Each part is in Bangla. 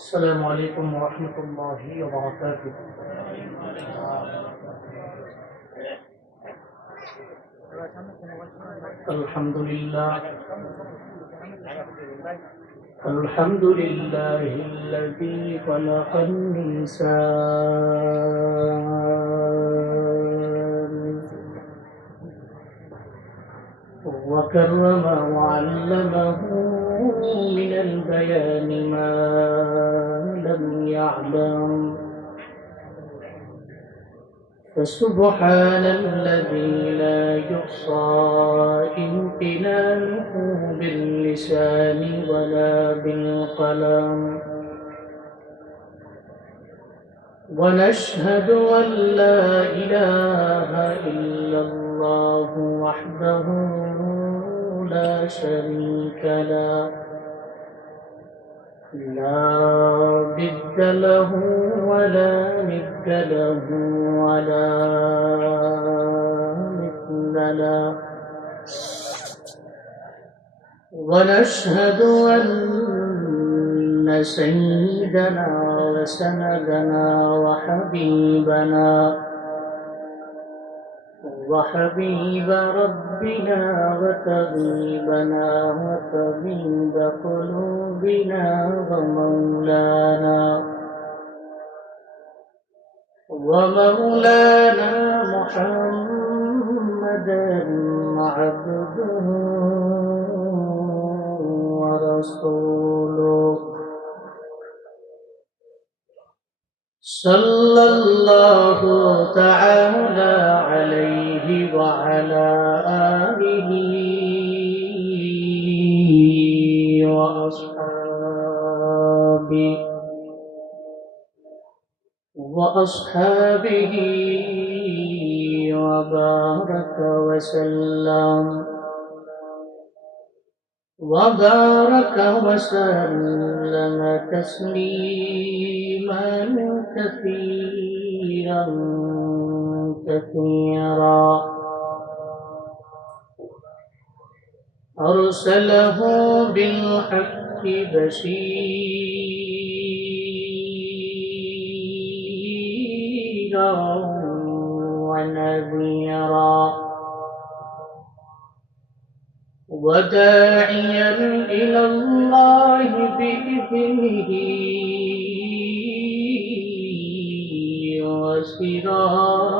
السلام عليكم ورحمة الله وبركاته. الحمد لله الحمد لله الذي خلق الإنسان وكرم وعلمه من البيان ما لم يعلم، فسبحان الذي لا يحصى امتنانه باللسان ولا بالقلم، ونشهد أن لا إله إلا الله وحده لا شريك له، لا ضد له ولا ند له ولا مثل له، ونشهد أن سيدنا وسندنا وحبيب ربنا وطبيبنا وطبيب قلوبنا ومولانا محمدا عبده ورسوله، صلى الله تعالى عليه وعلى آله وأصحابه وبارك وسلم تسليما كثيرا كثيرا، أرسله بالحق بشيرا ونذيرا، وداعيا إلى الله بإذنه وسراجا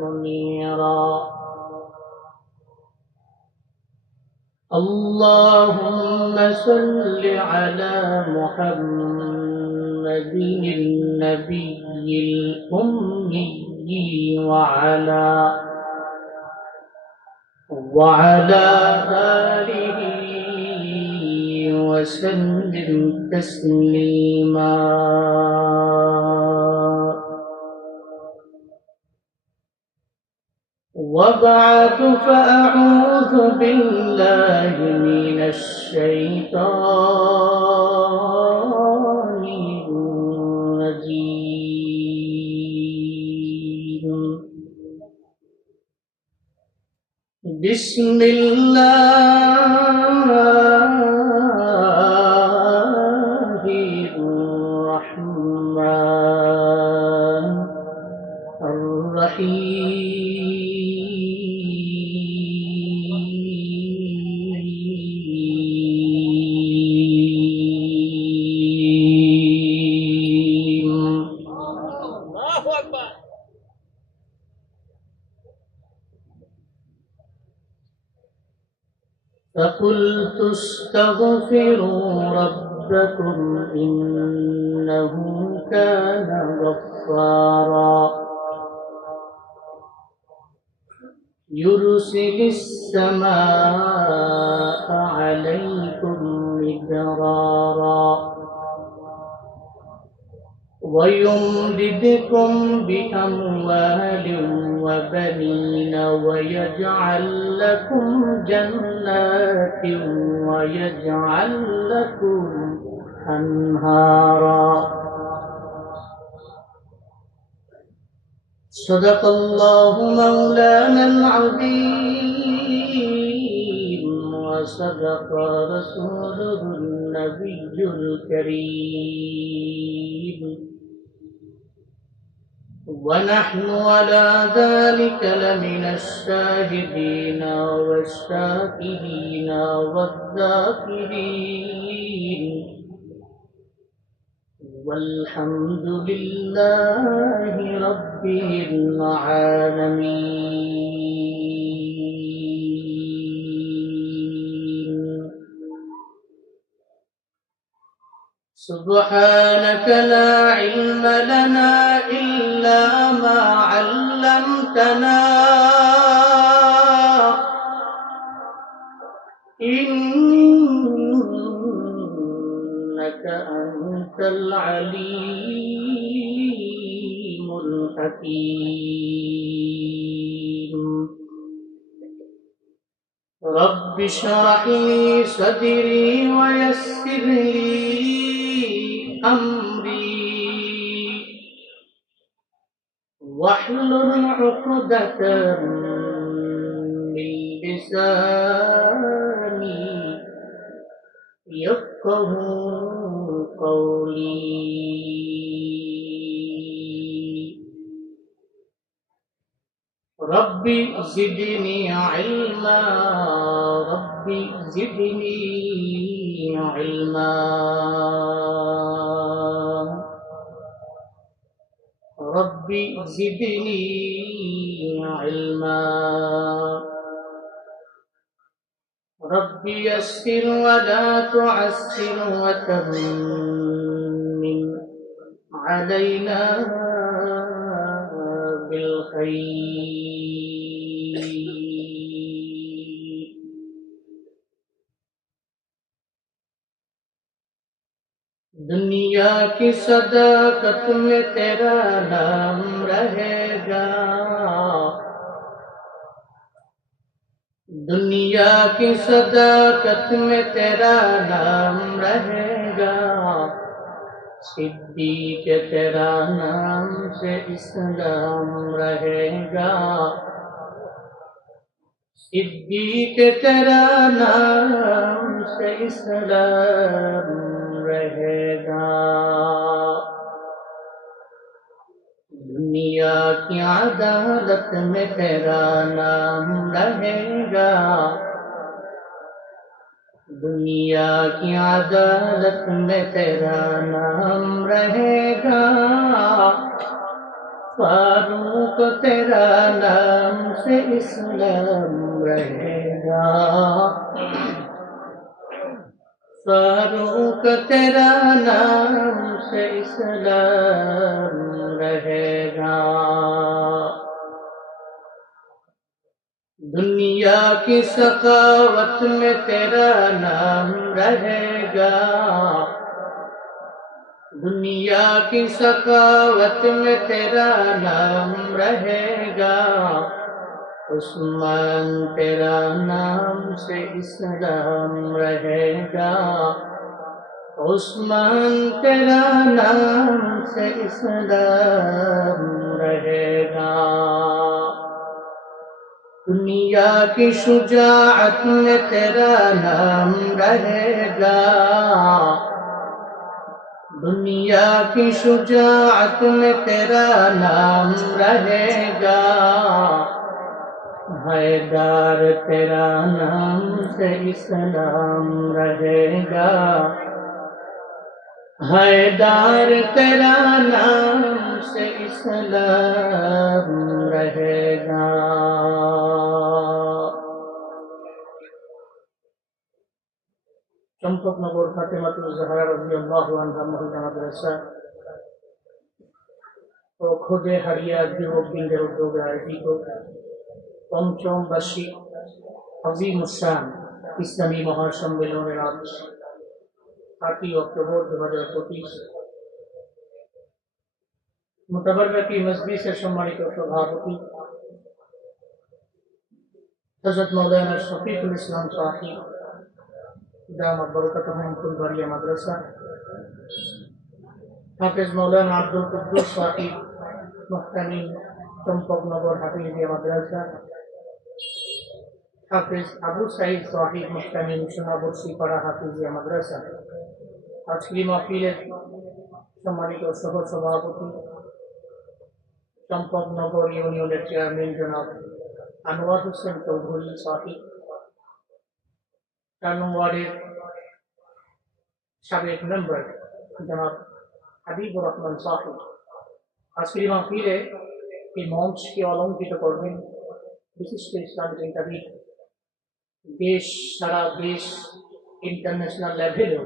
منيرا. اللهم صل على محمد النبي الأمي وعلى آله وسلم تسليما. وبعد، فأعوذ بالله من الشيطان الرجيم. بسم الله الرحمن الرحيم. فقلت استغفروا ربكم إنه كان غفارا، يرسل السماء عليكم مدرارا، ويمددكم بأموال وبنين ويجعل لكم جنات ويجعل لكم أنهارا. صدق الله مولانا العظيم وصدق رسوله النبي الكريم ونحن على ذلك لمن الشاهدين والشاكرين والذاكرين والحمد لله رب العالمين. سبحانك لا علم لنا إلا ما علمتنا إنك أنت العليم الحكيم. رب اشرح لي صدري ويسر لي أمري واحلل عقدة من لساني يفقه قولي. رب زدني علما رب زدني علما رب زدني علما. رب يسر ولا تعسر وتمم علينا بالخير. دنیا کی صداقت میں تیرا نام رہے گا، دنیا کی صداقت میں تیرا نام رہے گا، صدیق تیرا نام سے اسلام رہے گا، صدیق تیرا نام سے اسلام رہے گا. دنیا کی عدالت میں تیرا نام رہے گا، دنیا کی عدالت میں تیرا نام رہے گا، فاروق تیرا نام سے اسلام رہے گا، فاروق تیرا نام سے اسلام رہے گا. دنیا کی سخاوت میں تیرا نام رہے گا، دنیا کی سخاوت میں تیرا نام رہے گا، عثمان تیرا نام سے اسلام رہے گا، عثمان تیرا نام سے اسلام رہے گا. دنیا کی شجاعت میں تیرا نام رہے گا، دنیا کی شجاعت میں تیرا نام رہے گا، حیدر تیرا نام سے اسلام رہے گا، حیدر تیرا نام سے اسلام رہے گا. চম্পক নগর ফাতেমাতুল জাহরা রাদিয়াল্লাহু আনহা মহিলা মাদ্রাসা ও খোদে হারিয়া যুবকবৃন্দের উদ্যোগে আয়োজিত পঞ্চম বার্ষিক আজিমুস-শান ইসলামী মহাসম্মেলনের আজ 8 অক্টোবর 2025 মোতাবাররাকি মজলিসের সম্মানিত সভাপতি হযরত মাওলানা শফিকুল ইসলাম সাহিব দামাত বরকাতুহুম ফুলবাড়িয়া মাদ্রাসা, হাফেজ মাওলানা আব্দুল কুদ্দুস সাহিব মুহতামিম চম্পকনগর হাফিজিয়া মাদ্রাসা, হাফিজ আবু সাইদ সাহিব মুস্তামিম সোনাবর্ষীপাড়া হাফিজিয়া মাদ্রাসা আজকের মাহফিলের সম্মানিত সহ সভাপতি চম্পকনগর ইউনিয়নের চেয়ারম্যান জনাব আনোয়ার হোসেন চৌধুরী সাহিব, 4 নং ওয়ার্ডের সাবেক মেম্বার জনাব হাবিবুর রহমান সাহিব, আজকের মাহফিলে এই মঞ্চকে অলঙ্কৃত করবেন বিশিষ্ট ইসলামিক চিন্তাবিদ, সারা দেশ ইন্টারন্যাশনাল লেভেলেও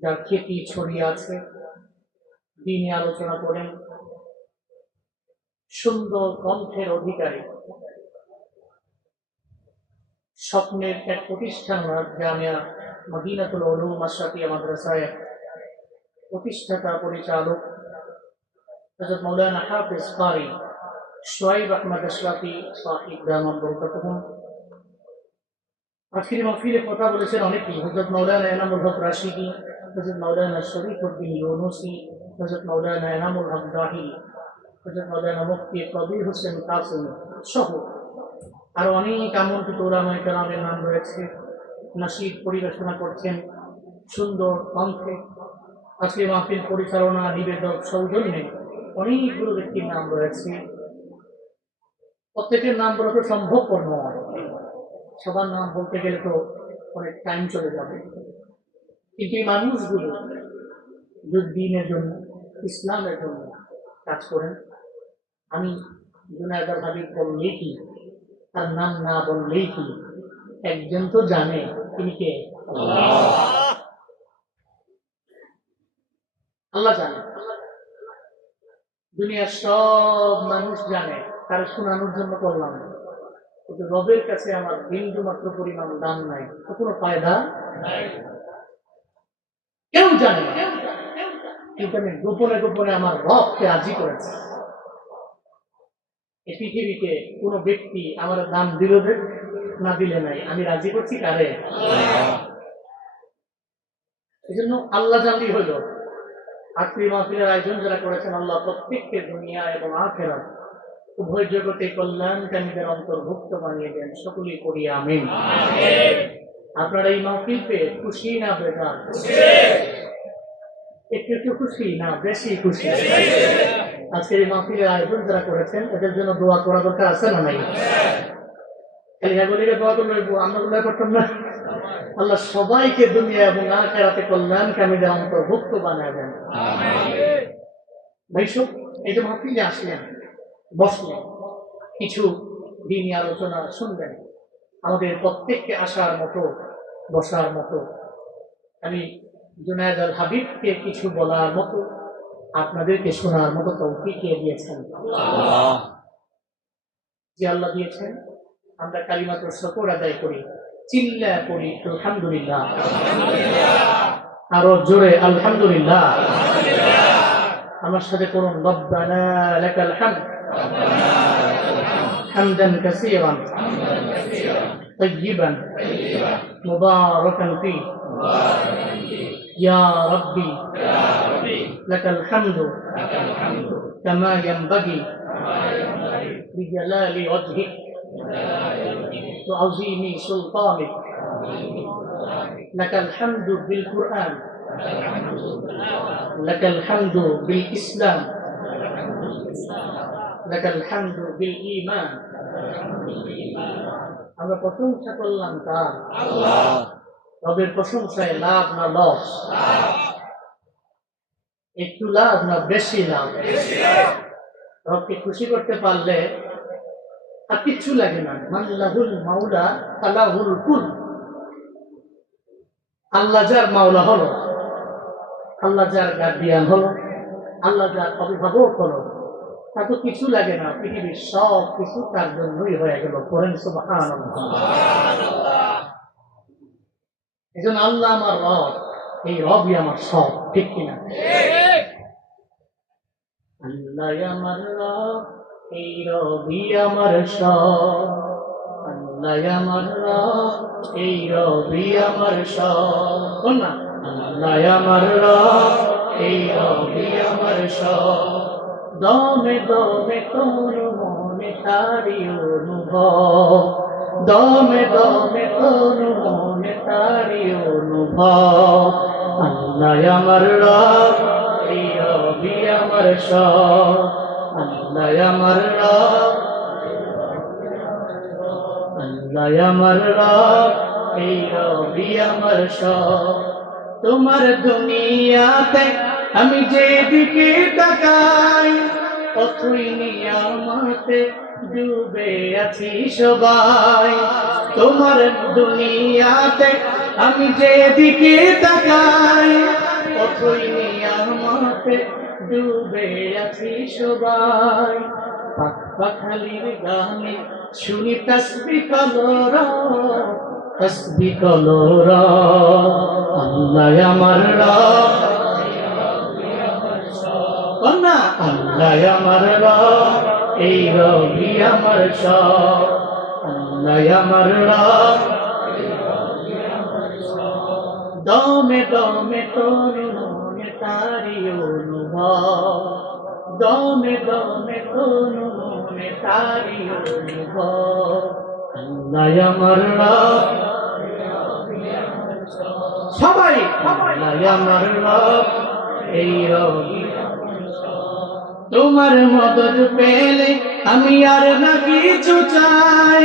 যার খ্যাতি ছড়িয়ে আছে, দিনে আলোচনা করেন, সুন্দর কণ্ঠের অধিকারী, স্বপ্নের এক প্রতিষ্ঠান জামিয়া মদিনাতুল উলুম আশরাফিয়া মাদ্রাসায় প্রতিষ্ঠাতা পরিচালক হযরত মাওলানা হাফিজ কারি শোয়েব আহমদ আশরাফি সাহিব দামাত বরকাতুহুম। আজকের মাহফিলে কথা বলেছেন অনেকেই, হযরত মাওলানা এনামুল হক রাশিদি, হযরত মাওলানা শরীফউদ্দিন ইউনুসি, হযরত মাওলানা এনামুল হক জাহিরি, হযরত মাওলানা মুফতি কবির হোসেন কাসেমি সহ আরো অনেক আমন্ত্রিত উলামায়ে কেরামের নাম রয়েছে। নাশিদ পরিবেশনা করছেন সুন্দর কণ্ঠে। আজকে মাহফিল পরিচালনা নিবেদক সৌজন্যে অনেকগুলো ব্যক্তির নাম রয়েছে। প্রত্যেকের নাম বলা তো সম্ভবপর নয়, সবার নাম বলতে গেলে তো অনেক টাইম চলে যাবে, কিন্তু এই মানুষগুলো যদি দ্বীনের জন্য, ইসলামের জন্য কাজ করেন, আমি জুনায়েদ আল হাবিব বললেই কি, তার নাম না বললেই কি, একজন তো জানে তিনি কে, আল্লাহ জানে। দুনিয়ার সব মানুষ জানে, তারা শোনানোর জন্য করলাম, কিন্তু রবের কাছে আমার বিন্দু মাত্র পরিমাণ দাম নাই, তো কোনো ফায়দা নাই। কেউ জানে না, কিন্তু আমি গোপনে গোপনে আমার রবকে রাজি করেছি। এই পৃথিবীতে কোন ব্যক্তি আমার দাম দিল না দিলে নাই, আমি রাজি করছি কারে? এই জন্য আল্লাহ জানলেই হইল। আজকে মাহফিলের আয়োজন যারা করেছেন, আল্লাহ প্রত্যেককে দুনিয়া এবং আখিরাত উভয় জগতে কল্যাণকামীদের অন্তর্ভুক্ত বানিয়ে দেন, সকলেই করি আমিন। আপনারা এই মাহফিল পেয়ে খুশি না বেজার? একটু একটু খুশি না বেশি খুশি? আজকের এই মাহফিলের আয়োজন যারা করেছেন এদের জন্য দোয়া করা দরকার আছে না নাই? খালি এগুলিকে দোয়া করলে আমরা দোয়া করতাম না? আল্লাহ সবাইকে দুনিয়া এবং আখিরাতে কল্যাণকামীদের অন্তর্ভুক্ত বানিয়ে দেন। ভাই সব এই যে মাহফিলে আসলেন, বসলেন, কিছু দিনী আলোচনা শুনবেন, আমাদের প্রত্যেককে আসার মতো, বসার মতো, আমি জুনায়েদ আল হাবিবকে কিছু বলার মতো, আপনাদেরকে শোনার মতো তৌফিক কে দিয়েছেন? যে আল্লাহ দিয়েছেন। আমরা কালিমাতুর শুকর আদায় করি, চিল্লা করি আলহামদুলিল্লাহ, আরো জোরে আলহামদুলিল্লাহ। আমার সাথে করুন, রব্বানা লাকাল হামদ হামদান কাসীরান তাইয়িবান মুবারাকান ফীহি ইয়া রাব্বি লাকাল হামদু কামা ইয়ানবাগি বিজালালি ওয়াজহিক ওয়া আযীমি সুলতানিক। লাকাল হামদু বিল কুরআন, লাকাল হামদু বিল ইসলাম, লাকাল হামদু বিল ঈমান। আমরা প্রশংসা করলাম তার, রবের প্রশংসায় লাভ না লস? একটু লাভ না বেশি লাভ? রবকে খুশি করতে পারলে আর কিচ্ছু লাগে না। মাল্লাহুল মাওলা ফালাহুল কুল। আল্লাহ যার মাওলা হলো, আল্লাহ যার গার্ডিয়ান হলো, আল্লাহ যার অভিভাবক হলো, তা তো কিছু লাগে না, পৃথিবীর সব কিছু তার জন্যই হয়ে গেল। করেন সুবহানাল্লাহ। এই জন্য আল্লাহ আমার রব, এই রবই আমার সব, ঠিক কিনা? আল্লাহ আমার রব, এই রবই আমার সব। আল্লাহ আমার রব, এই রবই আমার সব। না, আল্লাহ আমার রব, এই রবই আমার সব। দমে দমে তোর মন মনে তারি অনুভব, দমে দমে তনু মনে তারি অনুভব। আল্লাহ আমার রব, এই রবি আমার সব। আল্লাহ আমার রব, আল্লাহ আমার রব, এই রবি আমার সব। তোমার দুনিয়াতে আমি যেদিকে তাকাই, অথই নিয়ামতে ডুবে আছি সবাই। তোমার দুনিয়াতে আমি যেদিকে তাকাই, অথই নিয়ামতে ডুবে আছি সবাই। পাখালির গানে শুনি তসবিহ কলরা, তসবিহ কলরা। আল্লাহ আমার রব, কন্যা আল্লাহ আমার রব, এই রবি আমার সব। আল্লাহ আমার রব, দমে দমে তনু মনে তারি অনুভব, দমে দমে তনু মনে তারি অনুভব। আল্লাহ আমার রব, সবাই আল্লাহ আমার রব, এই রবি। তোমার মদদ পেলে আমি আর না কিছু চাই,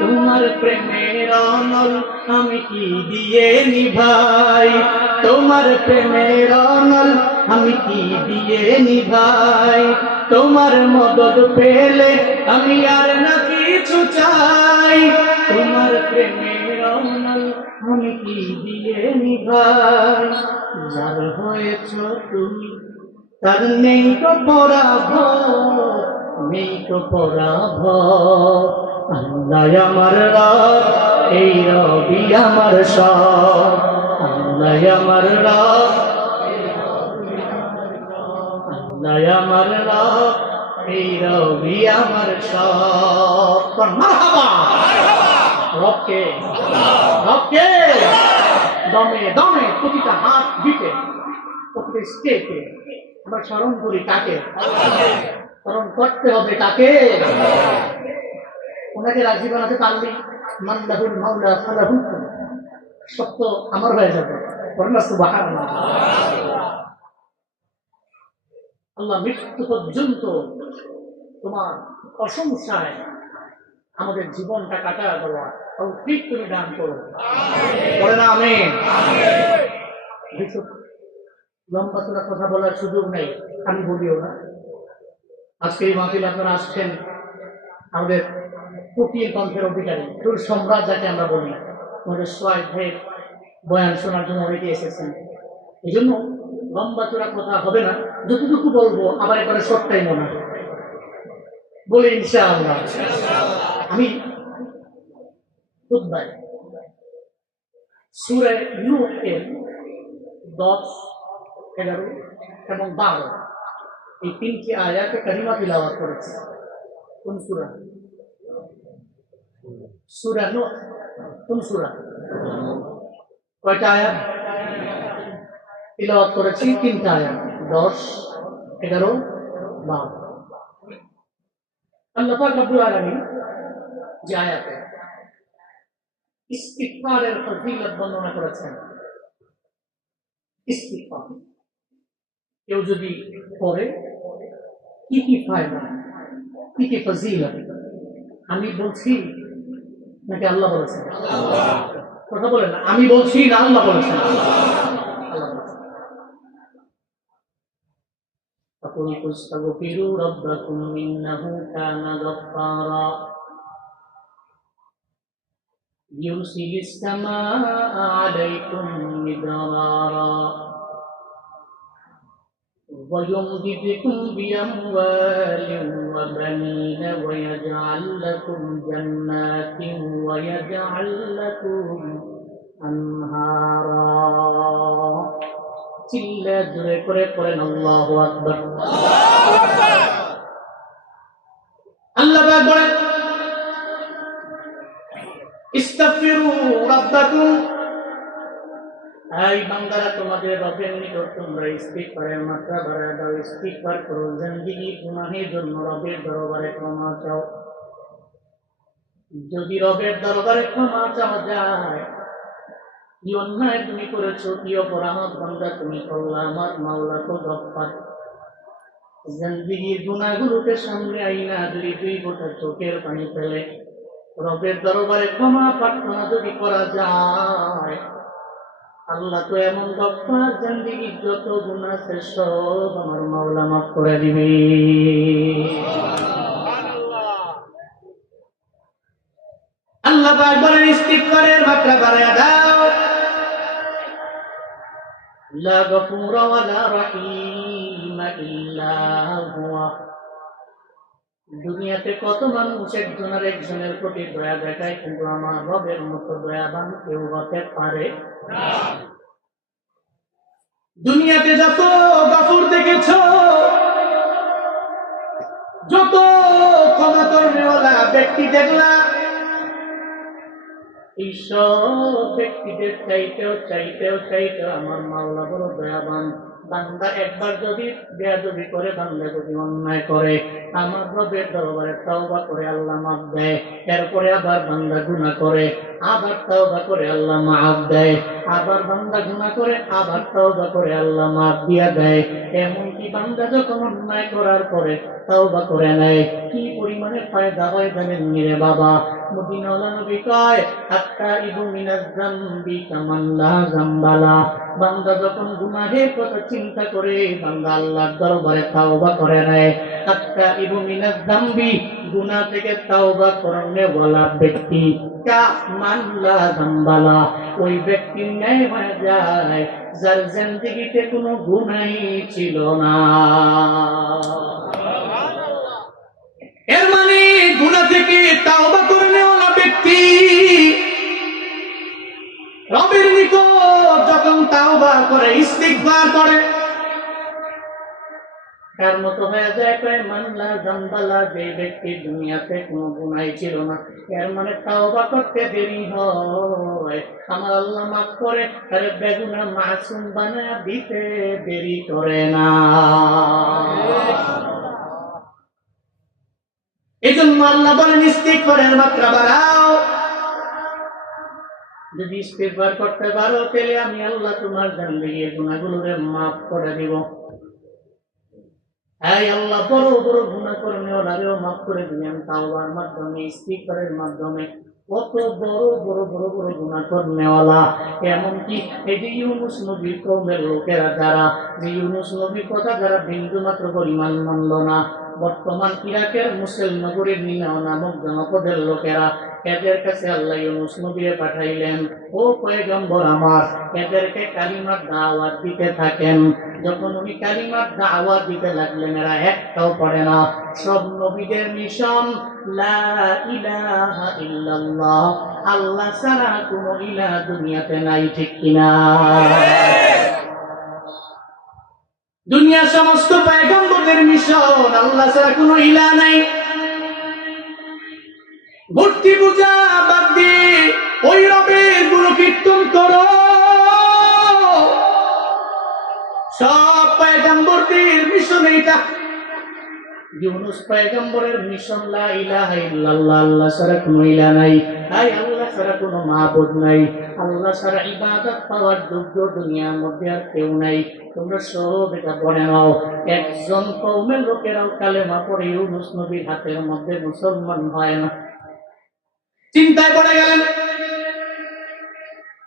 তোমার প্রেমের অনল আমি কি দিয়ে নিভাই। তোমার প্রেমের অনল আমি কি দিয়ে নিভাই। তোমার মদদ পেলে আমি আর না কিছু চাই, তোমার প্রেমের অনল আমি কি দিয়ে নিভাই। যার হয়েছ তুমি তার নেই তো পরাভব, নেই তো পরাভব। আল্লাহ আমার রব, এই রবি আমার সব। আল্লাহ আমার রব, আল্লাহ আমার রব, এই রবি আমার সব। মারহাবা রবকে, রবকে দমে দমে প্রতিটা হাত দিতে, প্রতিটা স্টেপে আমরা স্মরণ করি কাকে? স্মরণ করতে হবে কাকে? ওনাকে রাজি বানাতে পারলি মান্দাহুল মাওলা ফালাহুল সত্য আমার হয়ে যাবে। সুবহানাল্লাহ। আল্লাহ মৃত্যু পর্যন্ত তোমার প্রশংসায় আমাদের জীবনটা কাটা দেওয়া তৌফিক তুমি দান করো। বলে না আমিন। লম্বা চড়া কথা বলার সুযোগ নেই, আমি বলিও না। আজকে এই মাহফিলে আপনারা আসছেন আমাদের কোকিল কণ্ঠের অধিকারী, সুর সম্রাট যাকে আমরা বলি, আমাদের সোয়াইব ভাইয়ের বয়ান শোনার জন্য অনেকে এসেছেন। এই জন্য লম্বা চড়া কথা হবে না, যতটুকু বলবো আবার একবারে সবটাই মনে হয় বলে ইনশাআল্লাহ। আমি খুতবায় সূরা নূহ এর 10, 11 এবং 12 এই তিনটি আয়াতে কারিমা তিলাওয়াত করেছি। কোন সূরা? সূরা নূহ। কোন সূরা? কয়টা আয়াত তিলাওয়াত করেছি? 3টা আয়াত, 10, 11, 12। আল্লাহ পাক রব্বুল আলামিন যে আয়াতে ইস্তিগফারের ফজিলত বর্ণনা করেছেন, ইস্তিগফার কেউ যদি করে কি কি ফায়দা, কি কি ফজিলত, আমি বলছি নাকি আল্লাহ বলেছেন? কথা বলেন না, আমি বলছি না আল্লাহ বলেছেন? فقلت استغفروا ربكم إنه كان غفارا يرسل السماء عليكم مدرارا ويمددكم بأموال وبنين ويجعل لكم جنات ويجعل لكم أنهارا চিল্লা জোরে করে পড়েন আল্লাহু আকবার। আল্লাহ পাক বলেন ইস্তাগফিরু রাব্বাকুম, এই বান্দারা তোমাদের রবের নিকট তোমরা ইস্তিগফারের মাত্রা বাড়ায় দাও, ইস্তিগফার করো, জিন্দেগির গুনাহের জন্য রবের দরবারে ক্ষমা চাও। যদি রবের দরবারে ক্ষমা চাওয়া যায়, কি অন্যায় তুমি করেছো, কি অপরাধ বান্দা তুমি করলা, আমার মাওলা তো গফফার। জিন্দেগির গুনাহগুলোকে সামনে আইনা যদি দুই ফোঁটা চোখের পানি ফেলে রবের দরবারে ক্ষমা প্রার্থনা যদি করা যায়, আল্লাহ তো এমন গফফার, জিন্দেগির যত গুনাহ আছে সব আমার মাওলা মাফ করে দিবে। আল্লাহ পাক বলেন ইস্তিগফারের মাত্রা বাড়ায়া দাও। লা গফুরা ওয়া লা রহিমা ইল্লা হুয়া। দুনিয়াতে কত মানুষ একজনের একজনের প্রতি দয়া দেখায়, কিন্তু আমার রবের মতো দয়াবান কেউ হতে পারে না। দুনিয়াতে যত গফুর দেখেছ, যত ক্ষমা করনেওয়ালা ব্যক্তি দেখলা, এই সব ব্যক্তিদের চাইতেও চাইতেও চাইতেও আমার মাওলা বড় দয়াবান। বান্দা একবার যদি বেয়াদবি করে, বান্দা যদি অন্যায় করে, আমার রবের দরবারে তাওবা করে আল্লাহ মাফ দেয়। এরপরে আবার বান্দা গুনাহ করে, আবার তাওবা করে আল্লাহ মাফ দেয়। আবার বান্দা গুনাহ করে, আবার তাওবা করে আল্লাহ মাফ দিয়া দেয়। এমনকি বান্দা যখন অন্যায় করার পরে তাওবা করে নেয়, কি পরিমাণে ফায়দা হয় জানেন রে বাবা? মদিনাওয়ালা নবী কয়, আত্তাইবু মিনাজ যামবি কামান লা যামবালা। বান্দা যখন গুনাহের কথা চিন্তা করে বান্দা আল্লাহর দরবারে তাওবা করে নেয়, আত্তাইবু মিনাজ যামবি, গুনাহ থেকে তাওবা করনে ওয়ালা ব্যক্তি কামান লা যামবালা, ওই ব্যক্তির ন্যায় হয়ে যায় যার জিন্দেগিতে কোনো গুনাহই ছিল না। এর মানে গুনাহ থেকে তাওবা করনেওয়ালা ব্যক্তি রবের নিকট যখন তাওবা করে, ইস্তিগফার করে, তার মতো হয়ে যায় কয় মানলা জামবালা, যে ব্যক্তি দুনিয়াতে কোনো গুনাহ ছিল না। এর মানে তাওবা করতে দেরি হয়, আমার আল্লাহ মাফ করে, আরে বেগুনা মাসুম বানায়া দিতে দেরি করে না। এই জন্য আল্লাহ বলেন ইস্তিগফারের মাত্রা বাড়াও। যদি ইস্তিগফার করতে পারো, তাহলে আমি আল্লাহ তোমার জিন্দেগির গুনাহগুলোরে মাফ করে দিব। এই আল্লাহ বড় বড় গুনাহ করনেওয়ালারেও মাফ করে দিলেন তাওবার মাধ্যমে, ইস্তিগফারের মাধ্যমে। কত বড় বড় বড় বড় গুনাহ করনেওয়ালা, এমনকি এই যে ইউনুস নবীর কওমের লোকেরা, যারা যে ইউনুস নবীর কথা যারা বিন্দু মাত্র পরিমাণ মানল না, বর্তমান ইরাকের মুসেল নগরীর নিনাও নামক জনপদের লোকেরা, এদের কাছে আল্লাহ ইউনুস নবীকে পাঠাইলেন, ও পয়গম্বর আমার, এদেরকে কালিমার দাওয়াত দিতে থাকেন। যখন উনি কালিমার দাওয়াত দিতে লাগলেন, এরা একটাও পড়ে না। সব নবীদের মিশন লা ইলাহা ইল্লাল্লাহ, আল্লাহ ছাড়া কোনো ইলাহ দুনিয়াতে নাই, ঠিক কিনা? দুনিয়ার সমস্ত পয়গম্বরদের মিশন আল্লাহ ছাড়া কোনো ইলাহ নাই। মূর্তি পূজা বাদ দিয়ে ওই রবের গুণ কীর্তন করো। সব পয়গম্বরদের মিশন এইটা। ইউনুস পয়গম্বরের মিশন লা ইলাহা ইল্লাল্লাহ, আল্লাহ ছাড়া কোনো ইলাহ নাই, তাই আল্লাহ ছাড়া কোনো মাবুদ নাই, আল্লাহ ছাড়া ইবাদত পাওয়ার যোগ্য দুনিয়ার মধ্যে আর কেউ নাই। তোমরা সব এটা পড়ে নাও। একজন কওমের লোকেরাও কালেমা পড়ে ইউনুস নবীর হাতের মধ্যে মুসলমান হয় না। চিন্তায় পড়ে গেলেন,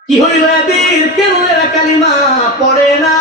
কি হইল এদের, কেন এরা কালিমা পড়ে না?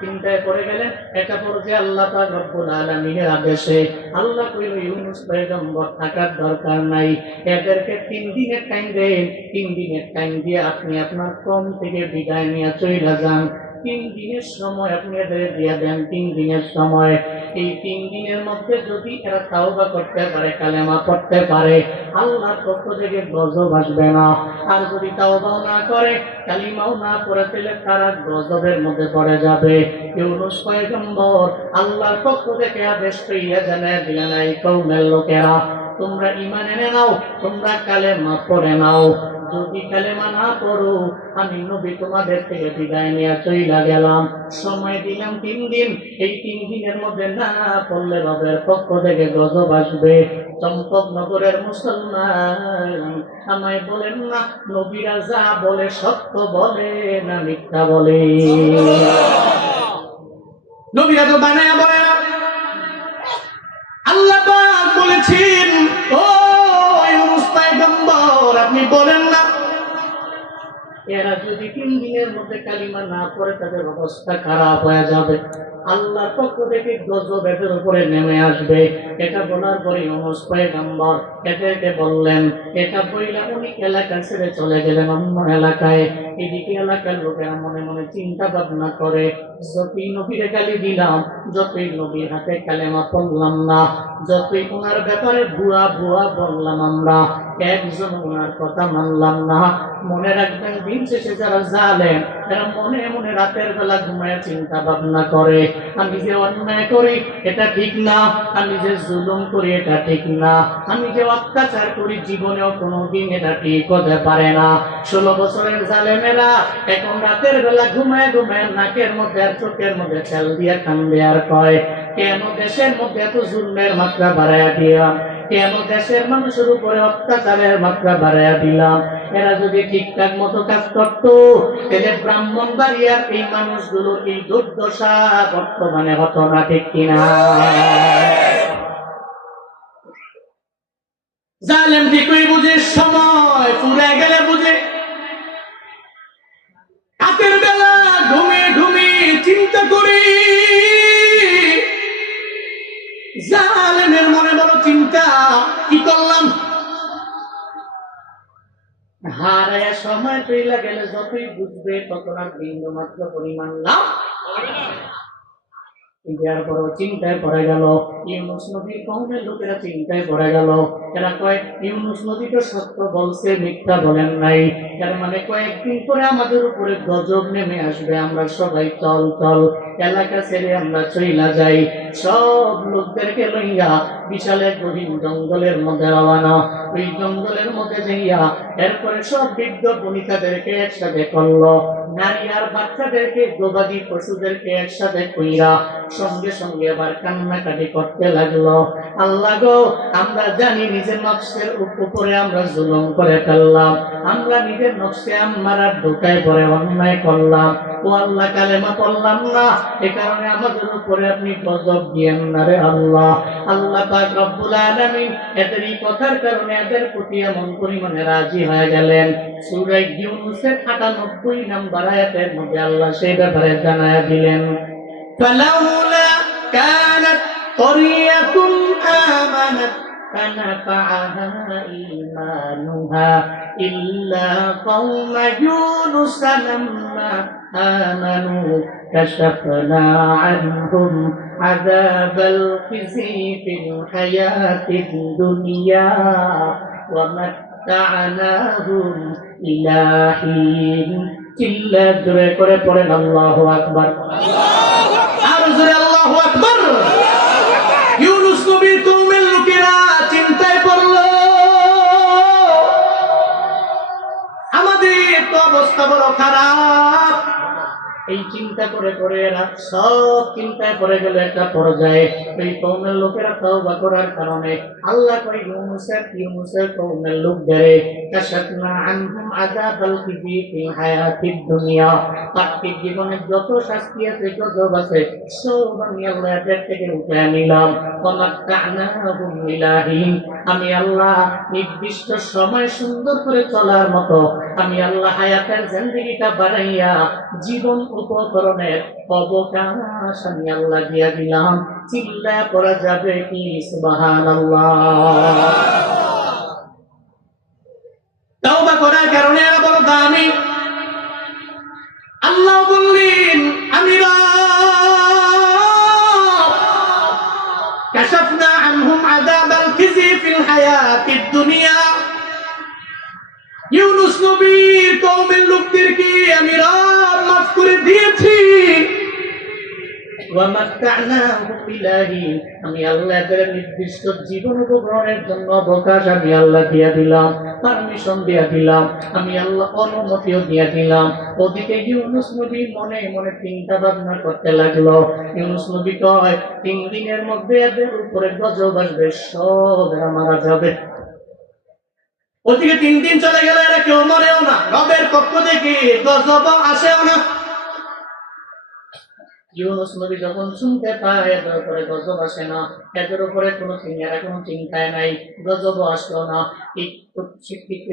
চিন্তায় পড়ে গেলেন। এটা পর্যায়ে আল্লাহ পাক রব্বুল আলামিনের আদেশে আল্লাহ কইল, ইউনুস পয়গম্বর থাকার দরকার নাই, এদেরকে 3 দিনের টাইম দেন। 3 দিনের টাইম দিয়ে আপনি আপনার কওম থেকে বিদায় নিয়ে চলে যান। 3 দিনের সময় আপনি এদের দিয়ে দেন। 3 দিনের সময়, এই 3 দিনের মধ্যে যদি এরা তাওবা করতে পারে, কালেমা পড়তে পারে, আল্লাহর পক্ষ থেকে গজব আসবে না। আর যদি তাওবাও না করে, কালিমাও না পড়ে, তাহলে তারা গজবের মধ্যে পড়ে যাবে। ইউনুস পয়গম্বর আল্লাহর পক্ষ থেকে আদেশ পেয়ে জানায় দিলেন, এই কওমের লোকেরা তোমরা ঈমান এনে নাও, তোমরা কালেমা পড়ে নাও। যদি কালেমা না পড়ো আমি নবী তোমাদের থেকে বিদায় নিয়ে চইলা গেলাম। সময় দিলাম 3 দিন, এই 3 দিনের মধ্যে না পড়লে রবের পক্ষ থেকে গজব আসবে। চম্পকনগরের মুসলমান আমায় বলেন না, নবীরা যা বলে সত্য বলে না মিথ্যা বলে? নবীরা তো বানায়া বলে না। আল্লাহ পাক বলেছেন, ও ইউনূস পয়গম্বর আপনি বলেন না, এরা যদি 3 দিনের মধ্যে কালিমা না পড়ে তাদের অবস্থা খারাপ হয়ে যাবে, আল্লাহর পক্ষ থেকে গজব এদের উপরে নেমে আসবে। এটা বলার পরে ইউনূস পয়গম্বর এদেরকে বললেন। এটা বইলা উনি এলাকা ছেড়ে চলে গেলেন অন্য এলাকায়। এদিকে এলাকার লোকেরা মনে মনে চিন্তা ভাবনা করে, যতই নবীর গালি দিলাম, যতই নবীর হাতে কালেমা পড়লাম না, যতই ওনার ব্যাপারে ভুয়া ভুয়া বললাম আমরা, একজন ওনার কথা মানলাম না। মনে রাখবেন, দিন শেষে যারা জালেম এরা মনে মনে রাতের বেলা ঘুমায় চিন্তা ভাবনা করে, আমি যে অন্যায় করি এটা ঠিক না, আমি যে জুলুম করি এটা ঠিক না, আমি যে অত্যাচার করি জীবনেও কোনোদিন এটা ঠিক হতে পারে না। 16 বছরের জালেমেরা এখন রাতের বেলা ঘুমায় ঘুমায় নাকের মধ্যে আর চোখের মধ্যে তেল দিয়ে কান্দে আর কয়, কেন দেশের মধ্যে এত জুলমের মাত্রা বাড়াইয়া দিলাম, কেন দেশের মানুষের উপরে অত্যাচারের মাত্রা বাড়াইয়া দিলাম। এরা যদি ঠিকঠাক মতো কাজ করত তাহলে ব্রাহ্মণবাড়িয়ার এই মানুষগুলোর এই দুর্দশা বর্তমানে হতো না, ঠিক কিনা? জালেম ঠিকই বুঝে, সময় পুরে গেলে বুঝে। রাতের বেলা ঘুমিয়ে ঘুমিয়ে চিন্তা করি, জালেমের মনে বড় চিন্তা, কি করলাম? হারায়া সময় চইলা গেলে যতই বুঝবে তত না বিন্দু মাত্র পরিমাণ লাভ দেওয়ার পর চিন্তায় পড়ে গেল। ইউনূস নবীর কওমের লোকেরা চিন্তায় পড়ে গেল। এরা কয়, ইউনূস নবী তো সত্য বলছে, মিথ্যা বলেন নাই। এর মানে কয়েকদিন পরে আমাদের উপরে গজব নেমে আসবে, আমরা সবাই চল চল এলাকা ছেড়ে আমরা চইলা যাই। সব লোকদেরকে লইয়া বিশাল এক গভীর জঙ্গলের মধ্যে রওনা। ওই জঙ্গলের মধ্যে যাইয়া এরপরে সব বৃদ্ধ বনিতাদেরকে একসাথে করলো, নারী আর বাচ্চাদেরকে, গবাদি পশুদেরকে একসাথে কইরা সঙ্গে সঙ্গে আবার কান্নাকাটি করতে লাগলো। আল্লাহ গো, আমরা জানি নিজের নফসের উপরে আমরা জুলুম করে ফেললাম, আমরা নিজের নফসে আমরা ঢোকায় পরে অন্যায় করলাম। ও আল্লাহ, কালেমা পড়লাম না, এ কারণে আমাদের উপরে আপনি গজব দিয়েন না রে আল্লাহ। আল্লাহ পাক রব্বুল আলামিন এদের এই কথার কারণে এদের প্রতি এমন পরিমাণে রাজি হয়ে গেলেন। সূরা ইউনূসের ৯৮ নম্বর আয়াতের মধ্যে আল্লাহ সেই ব্যাপারে জানায়া দিলেন, فلولا كانت قرية آمنت فنفعها إيمانها إلا قوم يونس لما آمنوا كشفنا عنهم عذاب الخزي في الحياة الدنيا ومتعناهم إلى حين إلا جرى করে পড়েন আল্লাহু আকবার। আল্লাহু আকবার। ইউনূস নবীর কওমের লোকেরা চিন্তায় পড়ল, আমাদের তো অবস্থা বড় খারাপ। এই চিন্তা করে করে এরা সব চিন্তায় পড়ে গেল। একটা পর্যায়ে ওই কওমের লোকেরা তওবা করার কারণে আল্লাহ কয়, ইউনূসের কওমের লোকদের কাশাফনা আনহুম আযাবাল খিজি ফিল হায়াতিদ দুনিয়া, পার্থিব জীবনে যত শাস্তি আছে, গজব আছে, সব আমি আল্লাহ এদের থেকে উঠিয়ে নিলাম। ওয়ামাত্তা'নাহুম ইলা হিন, আমি আল্লাহ নির্দিষ্ট সময় সুন্দর করে চলার মতো আমি আল্লাহ হায়াতের জিন্দেগিটা বাড়াইয়া জীবন উপকরণের অবকাশ আমি আল্লাহ দিয়া দিলাম। চিল্লায়া পড়া যাবে কি সুবহানাল্লাহ। তওবা করার কারণে এরা বড় দামি। আল্লাহ বললেন, আমি কাশাফনা আনহুম আযাবাল খিজি ফিল হায়াতিদ দুনিয়া, ইউনূস নবীর কওমের লোকদেরকে আমি রব মাফ করে দিয়েছি। আমি আল্লাহ এদের নির্দিষ্ট জীবন উপকরণের জন্য অবকাশ আমি আল্লাহ দিয়া দিলাম, পারমিশন দিয়া দিলাম, আমি আল্লাহ অনুমতিও দিয়া দিলাম। ওদিকে ইউনুস নবী মনে মনে চিন্তা ভাবনা করতে লাগলো। ইউনুস নবী কয় 3 দিনের মধ্যে এদের উপরে গজব আসবে, সব এরা মারা যাবে। ওদিকে 3 দিন চলে গেলে এরা কেউ মরেও না, রবের পক্ষ থেকে গজব আসেও না। ইউনুস নবী যখন শুনতে পায় এদের উপরে গজব আসে না, এদের উপরে কোনো চিন্তায় নাই, গজব আসলো না,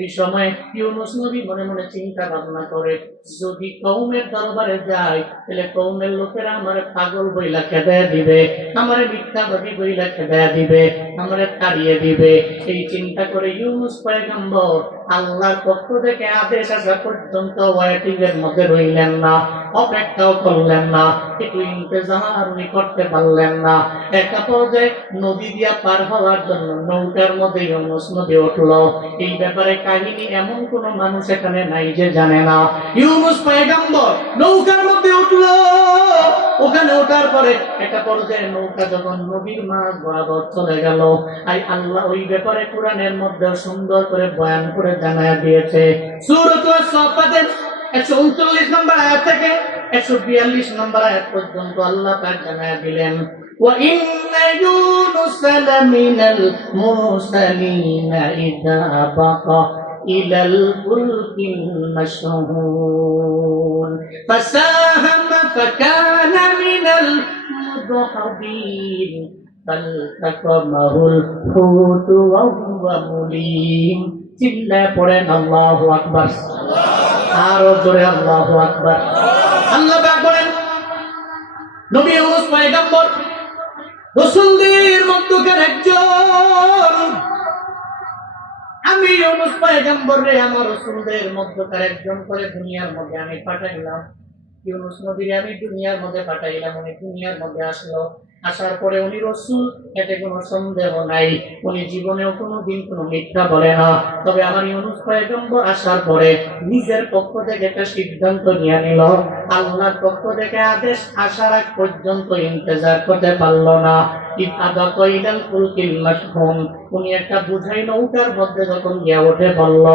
এই সময় ইউনুস নবী মনে মনে চিন্তা ভাবনা করে, যদি কওমের দরবারে যায় তাহলে কওমের লোকেরা আমার পাগল বইলা খেদায়া দিবে, আমার মিথ্যাবাদী বইলা খেদায়া দিবে, আমার তাড়িয়ে দিবে। এই চিন্তা করে ইউনুস পয়গম্বর আল্লাহর পক্ষ থেকে আদেশ আসা পর্যন্ত ওয়েটিং এর মধ্যে রইলেন না, অপেক্ষাও করলেন না, একটু ইন্তজার উনি করতে পারলেন না। একটা পর্যায়ে নদী দিয়া পার হওয়ার জন্য নৌকার মধ্যে ইউনুস নবী উঠলো। এই ব্যাপারে কাহিনী এমন কোন মানুষ এখানে নাই যে জানে না। ইউনুস পয়গম্বর নৌকার মধ্যে উঠলো। ওখানে ওঠার পরে একটা পর্যায়ে নৌকা যখন নদীর মাঝ বরাবর চলে গেল, আল্লাহ ওই ব্যাপারে কোরআনের মধ্যে সুন্দর করে বয়ান করে জানায়া দিয়েছে। সূরাতুল সাফাতের 139 নম্বর আয়াত থেকে 142 নম্বর আয়াত পর্যন্ত আল্লাহ পাক জানায়া দিলেন, وَإِنَّ يُونُسَ لَمِنَ الْمُرْسَلِينَ إِذْ أَبَقَ إِلَى الْفُلْكِ الْمَشْحُونِ فَسَاهَمَ فَكَانَ مِنَ الْمُدْحَضِينَ فَالْتَقَمَهُ الْحُوتُ وَهُوَ مُلِيمٌ চিল্লায়ে পড়েন আল্লাহু আকবার, আরো জোরে আল্লাহু আকবার। আল্লাহ পাক বলেন, নবী ইউনুস পয়গম্বর রাসূলদের মধ্যকার একজন। আমি ইউনুস পয়গম্বর রে আমার রাসূলদের মধ্যকার একজন করে দুনিয়ার মধ্যে আমি পাঠাইলাম। ইউনুস নবীর আমি দুনিয়ার মধ্যে পাঠাইলাম, উনি দুনিয়ার মধ্যে আসলো। আসার পরে উনি রাসূল, এতে কোনো সন্দেহ নাই। উনি জীবনেও কোনোদিন কোনো মিথ্যা বলে না। তবে আমার ইউনুস পয়গম্বর আসার পরে নিজের পক্ষ থেকে একটা সিদ্ধান্ত নিয়ে নিল। আল্লাহর পক্ষ থেকে আদেশ আসার আগ পর্যন্ত ইন্তজার করতে পারল না। উনি একটা বুঝাই নৌকার মধ্যে যখন গিয়া উঠে বলল,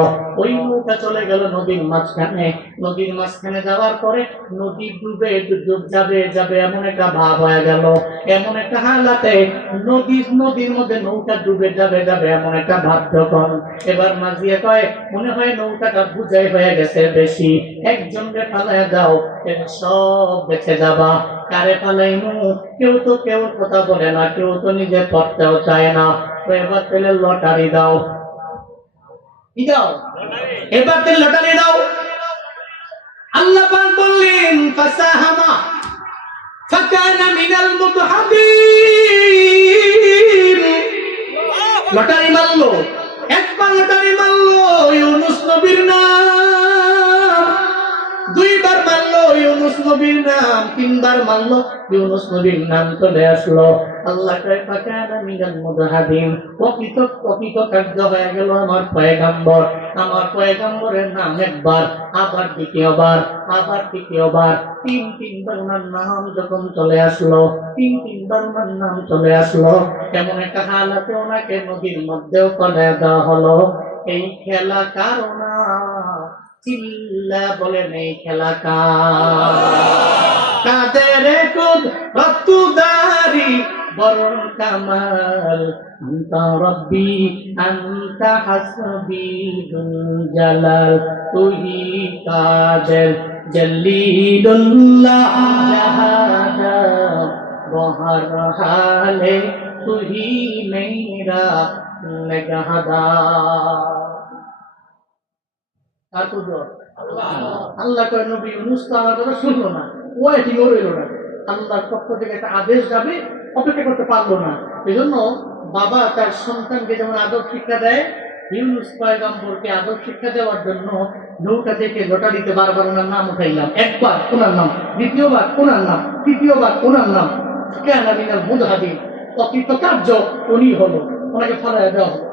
ওই নৌকা চলে গেল নদীর মাঝখানে। নদীর মাঝখানে যাওয়ার পরে নদী ডুবে যাবে এমন একটা ভাব হয়ে গেল। এমন একটা হালাতে নদীর মধ্যে নৌকা ডুবে যাবে এমন একটা ভাব যখন, এবার মাঝিয়ে কয়, মনে হয় নৌকাটা বুঝাই হয়ে গেছে বেশি, একজনকে ফালাইয়া দাও, সব বেঁচে যাবা। কারে ফালাইনু? কেউ কথা বলে না, কেউ তো নিজে পড়তেও চায় না। তো এবার তেলে লটারি দাও, কি দাও? এবার তেল লটারি দাও। আল্লাহ পাক বললেন, ফাসাহামা ফাকানা মিনাল মুদহাদিন। লটারি মারলো, একবার লটারি মারলো ইউনুস নবীর নাম, 2 বার মারলো ইউনুস নবীর নাম, 3 বার মারলো ইউনুস নবীর নাম চলে আসলো। আল্লাহ কয় ফাকানা মিনাল মুদহাদিন, প্রকৃত কার্য হয়ে গেল আমার পয়গম্বরের নাম একবার, আবার দ্বিতীয়বার, আবার তৃতীয়বার, 3বার ওনার নাম যখন চলে আসলো, 3বার ওনার নাম চলে আসলো, এমন একটা হালাতে ওনাকে নদীর মধ্যেও ফেলে দেওয়া হলো। এই খেলা কারণা চিল্লা বলেন, এই খেলা কাদের কুদরতুদারি বরণ কামাল, আনতা রব্বি আনতা হাসবি দুল জালাল, তুই কাদের জলিলুল্লাহ জাহাদা বহর হালে তুই মেরা নগহদা। আর তো আল্লাহ কয়, নবী ইউনুস তো আমার কথা শুনলো না, ওয়াইটিং রইল না। আল্লাহর পক্ষ থেকে একটা আদেশ যাবে, অপেক্ষা করতে পারলো না। এজন্য বাবা তার সন্তানকে যেমন আদব শিক্ষা দেয়, ইউনুস পয়গম্বরকে আদব শিক্ষা দেওয়ার জন্য নৌকা থেকে লটারিতে বারবার ওনার নাম উঠাইলাম। একবার ওনার নাম, দ্বিতীয়বার ওনার নাম, তৃতীয়বার ওনার নাম। কেন মিনাল মুদহাদিন, অকৃতকার্য উনি হলো, ওনাকে ফালাইয়া দেওয়া হলো,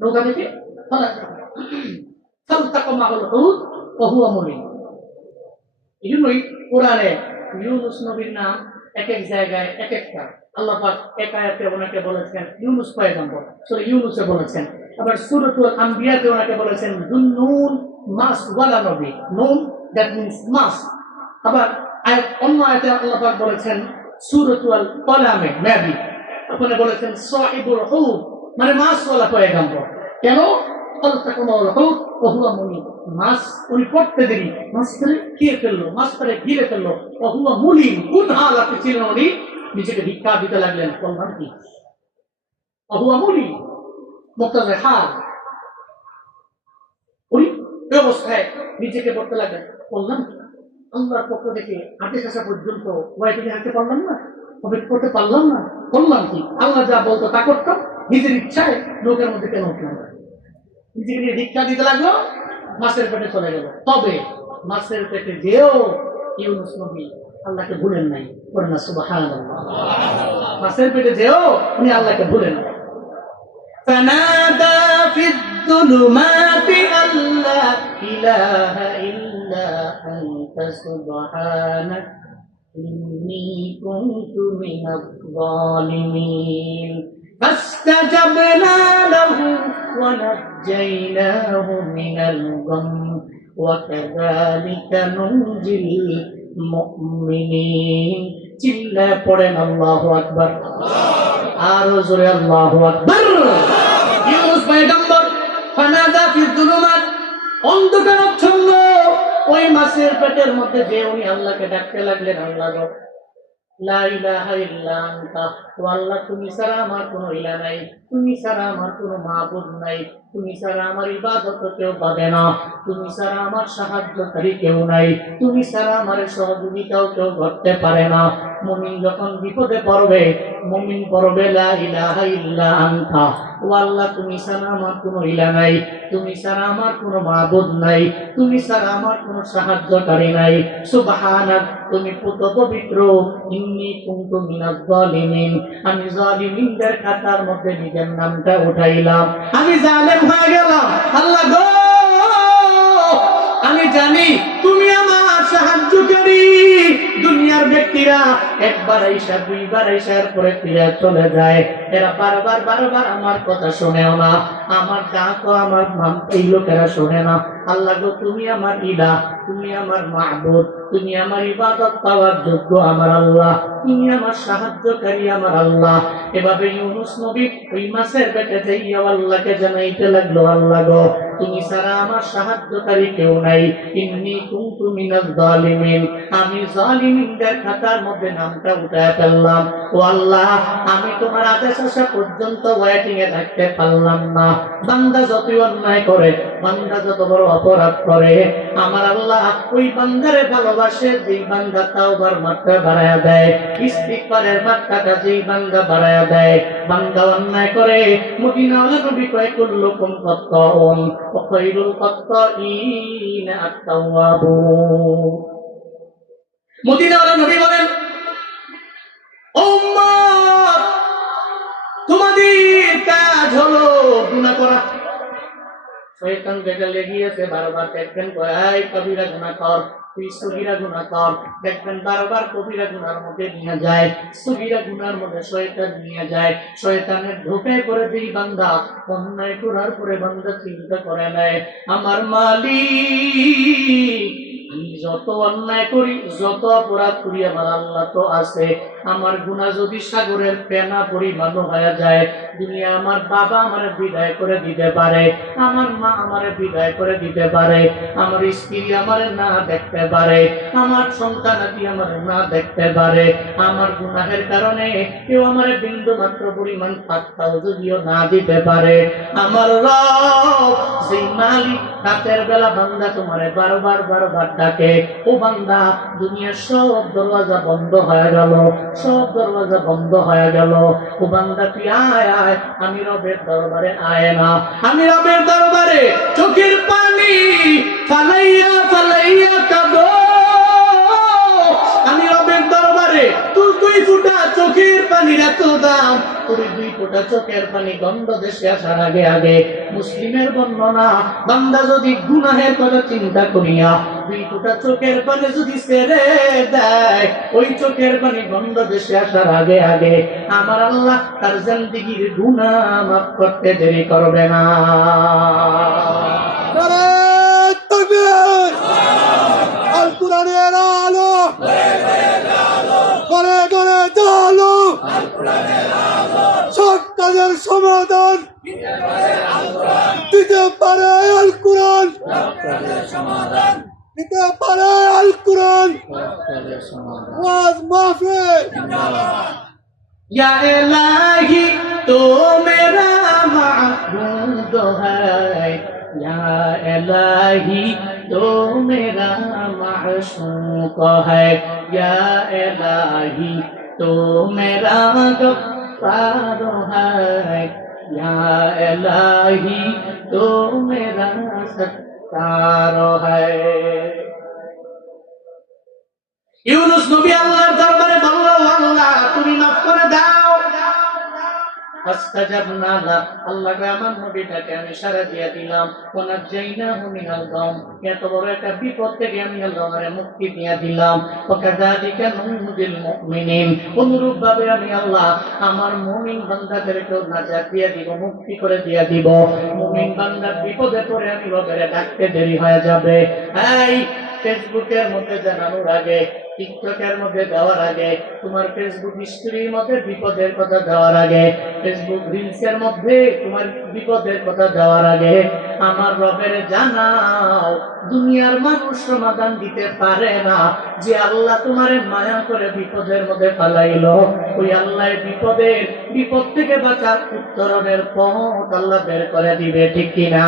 নৌকা থেকে ফালাইয়া দেওয়া হলো। ফালতাকামাহুল হুত ওয়া হুয়া মুলিম। এই জন্যই কোরআনে ইউনুস নবীর নাম এক এক জায়গায় এক একটা। আল্লাহ পাক এক আয়াতে ওনাকে বলেছেন ইউনুস পয়গম্বর, সূরা ইউনুসে বলেছেন। আবার সূরাতুল আম্বিয়াতে ওনাকে বলেছেন যুন্নুন মাস ওয়ালা নবী, নুন দ্যাট মিন্স মাস। আবার অন্য আয়াতে আল্লাহ পাক বলেছেন সূরাতুল কলামে নবী, ওখানে বলেছেন সাহিবুল হুদ, মানে মাছওয়ালা পয়গম্বর। কেন? আলতাকুমুল হুদ ওয়া হুয়া মুলিম, মাছ উনি পড়তে দেরি, মাছটারে খেয়ে ফেললো, মাছটারে ঘিরে ফেললো। ওয়া হুয়া মুলিম, কোন হালাতে ছিলেন উনি? নিজেকে ভিক্ষা দিতে লাগলেন। বললাম কি ওয়া হুয়া মুলিম, মুক্তাজে হাল, উনি এই অবস্থায় নিজেকে পড়তে লাগলেন। বললাম কি আল্লাহর পক্ষ থেকে আদেশ আসা পর্যন্ত ওয়াইফে হাঁটতে পারলাম না, অপেক্ষা করতে পারলাম না। বললাম কি আল্লাহ যা বলতো তা করতাম, নিজের ইচ্ছায় লোকের মধ্যে কেন উঠলাম না। নিজেকে নিয়ে ভিক্ষা দিতে লাগলো, মাছের পেটে চলে গেল। তবে মাছের পেটে যেও ইউনুস নবী আল্লাহকে ভুলেন নাই। বলেন না সুবহানাল্লাহ। মাছের পেটে যেও উনি আল্লাহকে ভুলেন নাই। فنادى في الظلمات أن لا إله إلا أنت سبحانك إني كنت من الظالمين فاستجبنا له ونجيناه من الغم وكذلك ننجي المؤمنين চিল্লা পড়েন আল্লাহু আকবার, আরো জোরে আল্লাহু আকবার। ইউনুস পয়গম্বর ফানাদা ফি যুলুমাত, অন্ধকারাচ্ছন্ন ওই মাছের পেটের মধ্যে যে উনি আল্লাহকে ডাকতে লাগলেন, আল্লাহ গো লা ইলাহা ইল্লা আনতা, ও আল্লাহ তুমি ছাড়া আমার কোনো ইলাহ নাই, তুমি ছাড়া আমার কোনো মাবুদ নাই, তুমি ছাড়া আমার ইবাদত কেউ পাবে না, তুমি ছাড়া আমার সাহায্যকারী কেউ নাই, তুমি ছাড়া আমার সহযোগিতাও কেউ করতে পারে না। মুমিন যখন বিপদে পড়বে, মুমিন পড়বে লা ইলাহা ইল্লা আনতা, ও আল্লাহ তুমি ছাড়া আমার কোনো ইলাহ নাই, তুমি ছাড়া আমার কোনো মাবুদ নাই, তুমি ছাড়া আমার কোনো সাহায্যকারী নাই। সুবহানাক, তুমি পবিত্র। ইন্নী কুনতু মিনাজ জালিমিন, আমি জালিমিনদের খাতার মধ্যে নিজের নামটা উঠাইলাম, আমি জালেম হয়ে গেলাম। আল্লাহ গো আমি জানি তুমি আমার সাহায্যকারী। দুনিয়ার ব্যক্তিরা একবার আইসা দুইবার আইসার পরে ফিরে চলে যায়, এরা বারবার বারবার আমার কথা শোনেও না, আমার ডাকও আমার নাম এই লোকেরা শোনে না। আল্লাহ গো তুমি আমার ইলাহ, তুমি আমার মাহবুব, তুমি আমার ইবাদত পাওয়ার যোগ্য আমার আল্লাহ, তুমি আমার সাহায্যকারী আমার আল্লাহ। এভাবে ইউনুস নবী ওই মাছের পেটে যাইয়া আল্লাহকে জানাইতে লাগলো, আল্লাহ গো তুমি ছাড়া আমার সাহায্যকারী কেউ নাই, ইন্নী কুনতু মিনাজ জালিমিন, আমি জালিমিনদের খাতার মধ্যে নামটা উঠায় ফেললাম। ও আল্লাহ আমি তোমার আদেশ আসা পর্যন্ত ওয়েটিং এ থাকতে পারলাম না। বান্দা যতই অন্যায় করে, বান্দা যত বড় অপরাধ করে, আমার আল্লাহ ওই বান্দারে ভালোবাসে যেই বান্দা তাওবার মাত্রা বাড়ায়া দেয়, ইস্তিগফারের মাত্রাটা যেই বান্দা বাড়ায়া দেয়। বান্দা অন্যায় করে, মদিনাওয়ালা নবী কয় কুল্লুকুম খাত্তাউন ওয়া খায়রুল খাত্তাইনা আত-তাওয়াবুন। মদিনাওয়ালা নবী বলেন, উম্মত তোমাদের কাজ হলো গুনাহ করা। শয়তান যেটা লেগিয়েছে বারবার দেখবেন কয় কবিরা গুনাহ কর, তুই সগীরা গুনাহ কর, দেখবেন বারবার কবিরা গুনার মধ্যে নিয়ে যায়, সগীরা গুনার মধ্যে শয়তান নিয়ে যায়। শয়তানের ধোঁকায় করে যেই বান্দা অন্যায় করার পরে বান্দা চিন্তা করে নেয়, আমার মালিক আমি যত অন্যায় করি, যত অপরাধ করি, আমার আল্লাহ তো আছে। আমার গুনাহ যদি সাগরের ফেনা পরিমাণ হয়ে যায়, দুনিয়া আমার বাবা আমারে বিদায় করে দিতে পারে, আমার মা আমারে বিদায় করে দিতে পারে, আমার স্ত্রী আমারে না দেখতে পারে, আমার সন্তানাদি আমারে না দেখতে পারে। আমার গুনাহের কারণে কেউ আমারে বিন্দু মাত্র পরিমাণ পাত্তাও যদিও না দিতে পারে, আমার রব সেই মালিক রাতের বেলা বান্দা তোমারে বারবার বারবার ডাকে, ও বান্দা দুনিয়ার সব দরওয়াজা বন্ধ হয়ে গেল, সব দরওয়াজা বন্ধ হয়ে গেল, ও বান্দা তুই আয় আয়, আমি রবের দরবারে আয় না, আমি রবের দরবারে চোখের পানি ফালাইয়া ফালাইয়া কাঁদো, আমি রবের দরবারে তুই ফুটা চোখের পানির এত দাম, তোর দুই ফোঁটা চোখের পানি গন্ধ দেশে আসার আগে আগে মুসলিমের বর্ণনা, বান্দা যদি গুনাহের কথা চিন্তা করিয়া দুই ফোঁটা চোখের পানি যদি ছেড়ে দেয়, ওই চোখের পানি গন্ধ দেশে আসার আগে আগে আমার আল্লাহ তার জিন্দেগীর গুনাহ মাফ করতে দেরি করবে না। আল কুরআনের আলো ঘরে ঘরে জালো, সব কাজের সমাধান দিতে পারে আল কুরআন, দিতে পারে আল কুরআন। ওয়াজ মাহফিল या इलाही तो मेरा माबूद है, या इलाही तो मेरा माशूक है, या इलाही तो मेरा गफ्फार है, या इलाही तो मेरा सत्तार है। ইউনূস নবী আল্লাহর দরবারে বলল, আল্লাহ তুমি মাফ করে দাও। ফাস্তাজাবনা লা, আল্লাহ আমার নবীটাকে আমি সারা দিয়ে দিলাম। ওয়ানাজাইনাহু মিনাল গাম, এত বড় একটা বিপদ থেকে আমি আল্লাহরে মুক্তি দিয়ে দিলাম। ওয়াকাযালিকা নুনজিল মুমিনিন, অনুরূপ ভাবে আমি আল্লাহ আমার মুমিন বান্দাদেরকেও নাজাত দিয়ে দিব, মুক্তি করে দিয়ে দিব। মুমিন বান্দা বিপদে পড়ে আমি রবেরে ডাকতে দেরি হয়ে যাবে। এই ফেসবুকের মধ্যে জানানোর আগে, টিকটকের মধ্যে দেওয়ার আগে, তোমার ফেসবুক হিস্ট্রির মধ্যে বিপদের কথা দেওয়ার আগে, ফেসবুক রিলসের মধ্যে তোমার বিপদের কথা দেওয়ার আগে আমার রবের জানাও। দুনিয়ার মানুষ সমাধান দিতে পারে না। যে আল্লাহ তোমারে মায়া করে বিপদের মধ্যে ফালাইলো, ওই আল্লাহ বিপদ থেকে বাঁচার উত্তরণের পথ আল্লাহ বের করে দিবে, ঠিক কিনা?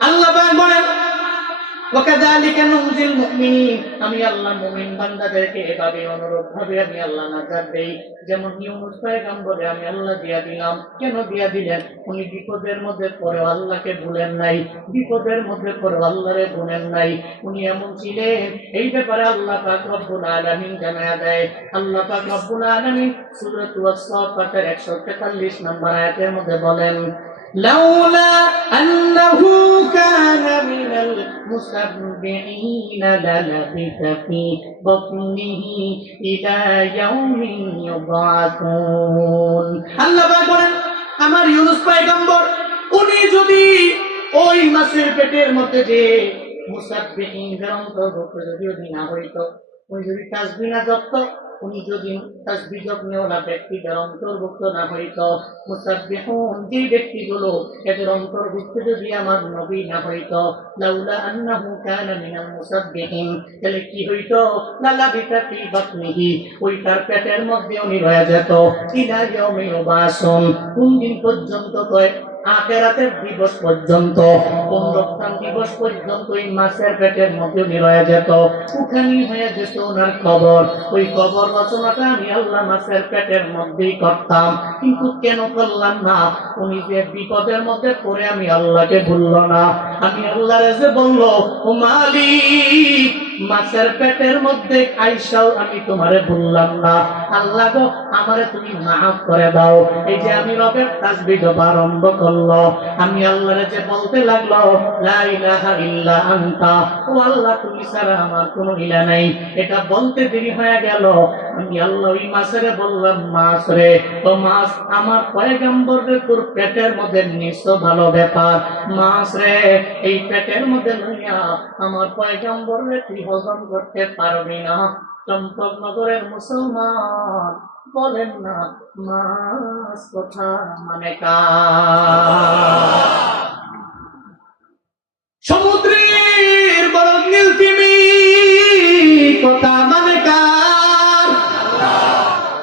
আল্লাহ বলেন, ওয়াকাযালিকা নুনজিল মুমিনিন, আমি আল্লাহ মুমিন বান্দাদেরকে এভাবে অনুরূপ ভাবে আমি আল্লাহ নাজাত দেই। যেমন ইউনূস পয়গম্বরে আমি আল্লাহ দিয়া দিলাম। কেন দিয়া দিলেন? উনি বিপদের মধ্যে পড়ে আল্লাহকে ভুলেন নাই, বিপদের মধ্যে পড়ে আল্লাহরে ভুলেন নাই। উনি এমন ছিলেন, এই ব্যাপারে আল্লাহ পাক রব্বুল আলামিন জানায়া দেয়। আল্লাহ পাক রব্বুল আলামিন সূরাতুল সাফফাতের 143 নম্বর আয়াতের মধ্যে বলেন, لولا أنه كان من المسبحين للبث في بطنه إلى يوم يبعثون। আল্লাহ বলেন, আমার ইউনূস পয়গম্বর উনি যদি ওই মাছের পেটের মধ্যে যে মুসাব্বিহিনদের অন্তর্ভুক্ত যদি না হইতো, উনি যদি তাসবিহ না জপত, উনি যদি তাসবিহ জপনেওয়ালা ব্যক্তিদের অন্তর্ভুক্ত না হইত, মুসাব্বিহুন যে ব্যক্তিগুলো এদের অন্তর্ভুক্ত যদি আমার নবী না হইত, লাউলা আন্নাহু কানা মিনাল মুসাব্বিহিন, তাহলে কি হইত? লালাবিতা ফি বাতনিহি, ওই তার পেটের মধ্যে উনি রয়ে যেত। ইলা ইয়াউমি ইউবাসুন, কোন দিন পর্যন্ত? কয় আখিরাতের দিবস পর্যন্ত, পুনরুত্থান দিবস পর্যন্ত ওই মাছের পেটের মধ্যে রয়ে যেত। ওখানেই হয়ে যেত ওনার কবর। ওই কবর রচনাটা আমি আল্লাহ মাছের পেটের মধ্যেই করতাম, কিন্তু কেন করলাম না? উনি যে বিপদের মধ্যে পড়ে আমি আল্লাহকে ভুলল না, আমি আল্লাহরে যে বলল, ও মালিক মাছের পেটের মধ্যে আইসাও আমি তোমারে ভুললাম না, আল্লাহ গো আমারে তুমি মাফ করে দাও। এই যে আমি রবের তাসবিহ জপা আরম্ভ করলো, আমি আল্লাহরে যে বলতে লাগলো, লা ইলাহা ইল্লা আনতা, ও আল্লাহ তুমি ছাড়া আমার কোনো ইলা নাই, এটা বলতে দেরি হয়ে গেল। আমি আল্লাহ ওই মাছেরে বললাম, মাছ রে, ও মাছ আমার পয়গম্বরের তোর পেটের মধ্যে নিশ্চয় ভালো ব্যাপার, মাছ রে এই পেটের মধ্যে লইয়া আমার পয়গম্বরে তুই হজম করতে পারবি না। চম্পকনগরের মুসলমান বলেন না, মাছ কথা মানে সমুদ্রের বড় নীল তিমি কথা মানে কার?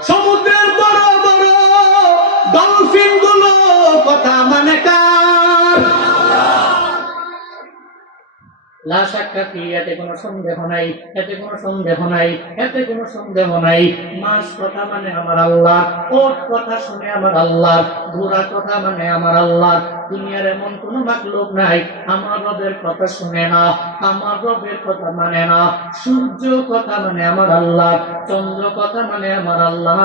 সমুদ্রের বড় বড় ডলফিন গুলো কথা মানে কার? লা শাক্কা ফি, এতে কোনো সন্দেহ নাই, এতে কোনো সন্দেহ নাই, এতে কোনো সন্দেহ নাই। মাছ কথা মানে আমার আল্লাহ, ওট কথা শুনে আমার আল্লাহ, ঘোড়া কথা মানে আমার আল্লাহ। দুনিয়ার এমন কোন মাখলুক নাই আমার রবের কথা শুনে না, আমার রবের কথা মানে না। সূর্য কথা মানে আমার আল্লাহ, চন্দ্র কথা মানে আমার আল্লাহ,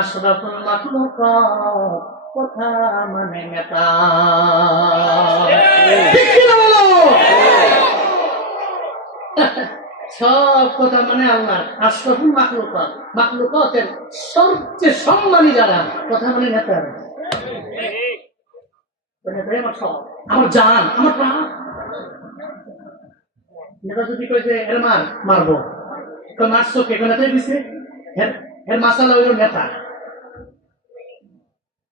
আশরাফুল মাখলুকাত কথা মানে নেতা। ঠিক কিনা বলো? সব কথা মানে আল্লাহ। আশরাফুল মাখলুকাত, মাখলুকাতের সবচেয়ে সম্মানী যারা, কথা মানে নেতারা। নেতাই আমার সব, আমার জান, আমার প্রাণ। নেতা যদি কই যে এর মারবো, তো মারছো কে? নেতাই দিছে, এর মাসালা হইল নেতা।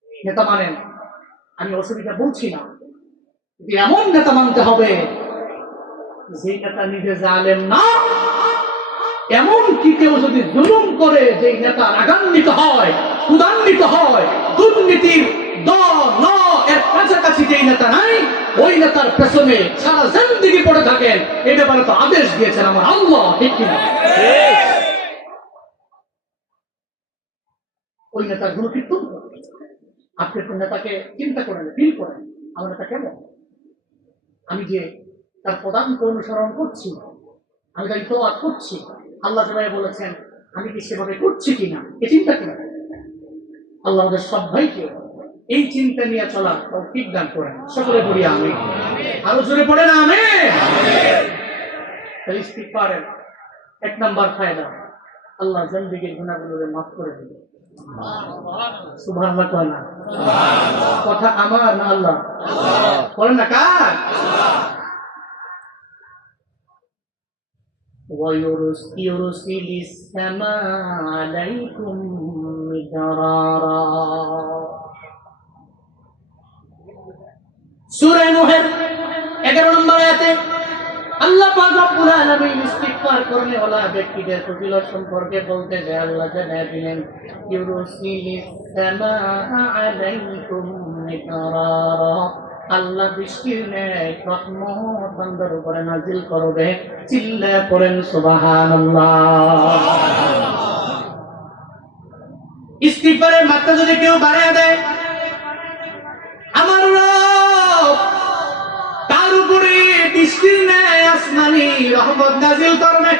নেতা মানেন, আমি অসুবিধা বলছি না, এমন নেতা মানতে হবে যে নেতা নিজে জালেম না, এমন কি কেউ যদি জুলুম করে যে নেতা রাগান্বিত হয়, ক্ষুধান্বিত হয়, দুর্নীতির এর কাছাকাছি যে নেতা নাই, ওই নেতার পেছনে সারা জিন্দেগি পড়ে থাকেন, এই ব্যাপারে তো আদেশ দিয়েছেন আমার আল্লাহ। ঠিক কিনা? ওই নেতার গুণকীর্তন করেন। আপনি তো নেতাকে চিন্তা করেন, ফিল করেন, আমার নেতা কেমন, আমি যে তার প্রধানকে অনুসরণ করছি, আমি তাই ইতাআত করছি, আল্লাহ যেভাবে বলেছেন আমি কি সেভাবে করছি কিনা, এই চিন্তা করেন। আল্লাহ আমাদের সবাইকে এই চিন্তা নিয়ে চলা তৌফিক দান করেন। সকলে পড়ি আমিন। আরো জোরে পড়ে না আমিন। ইস্তিগফারের এক নাম্বার ফায়দা, আল্লাহ জিন্দেগীর গুনাহগুলোকে মাফ করে দেবে। সুবহানাল্লাহ কয় না? কথা আমার না আল্লাহ? বলেন না কার? ويرسل السماء عليكم مدرارا। সূরা নূহের 11 নম্বর আয়াতে আল্লাহ পাক রব্বুল আলামিন ইস্তিগফার করলে ওলা ব্যক্তিদের ফজিলত সম্পর্কে বলতে যায় আল্লাহ জানায় দিলেন, ইউরসিলিস সামাআ আলাইকুম মিদরারা, আল্লাহ বৃষ্টির ন্যায় রহমত বান্দার উপরে নাজিল করবে। চিল্লায়ে পড়েন সুবহানাল্লাহ। ইস্তিগফারের মাত্রা যদি কেউ বাড়ায় দেয়, আমার রব তার উপরে বৃষ্টির ন্যায় আসমানি রহমত নাজিল করবে।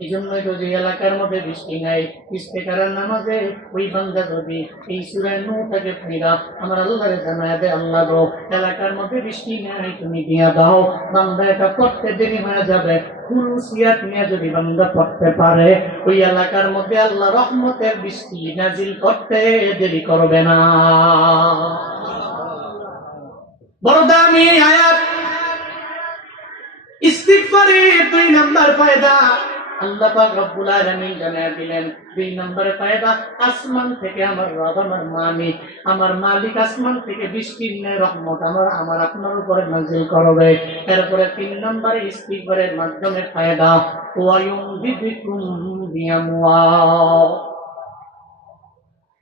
এই জন্যই তো যে এলাকার মধ্যে বৃষ্টি নাই, ইস্তেকারের নামাজে ওই বান্দা যদি এই সূরা নূহ থেকে পড়া আমার আল্লাহরে জানায় দে, আল্লাহ গো এলাকার মধ্যে বৃষ্টি নাই, তুমি দিয়া দাও। বান্দা এটা পড়তে দেরি হয়ে যাবে, খুলুসিয়াত নিয়ে যদি বান্দা পড়তে পারে, ওই এলাকার মধ্যে আল্লাহ রহমতের বৃষ্টি নাজিল করতে দেরি করবে না। বড় দামি আয়াত। ইস্তিগফারের 2 নাম্বার ফায়দা আল্লাহ পাক রব্বুল আলামিন জানায় দিলেন। 2 নম্বরে ফায়দা, আসমান থেকে আমার রব, আমার মালিক আসমান থেকে বৃষ্টির ন্যায় রহমত আমার আপনার উপরে নাযিল করবে। এরপরে 3 নম্বরে ইস্তিগফারের মাধ্যমে ফায়দা, ওয়া ইউমদিদুকুম বিআমওয়াল।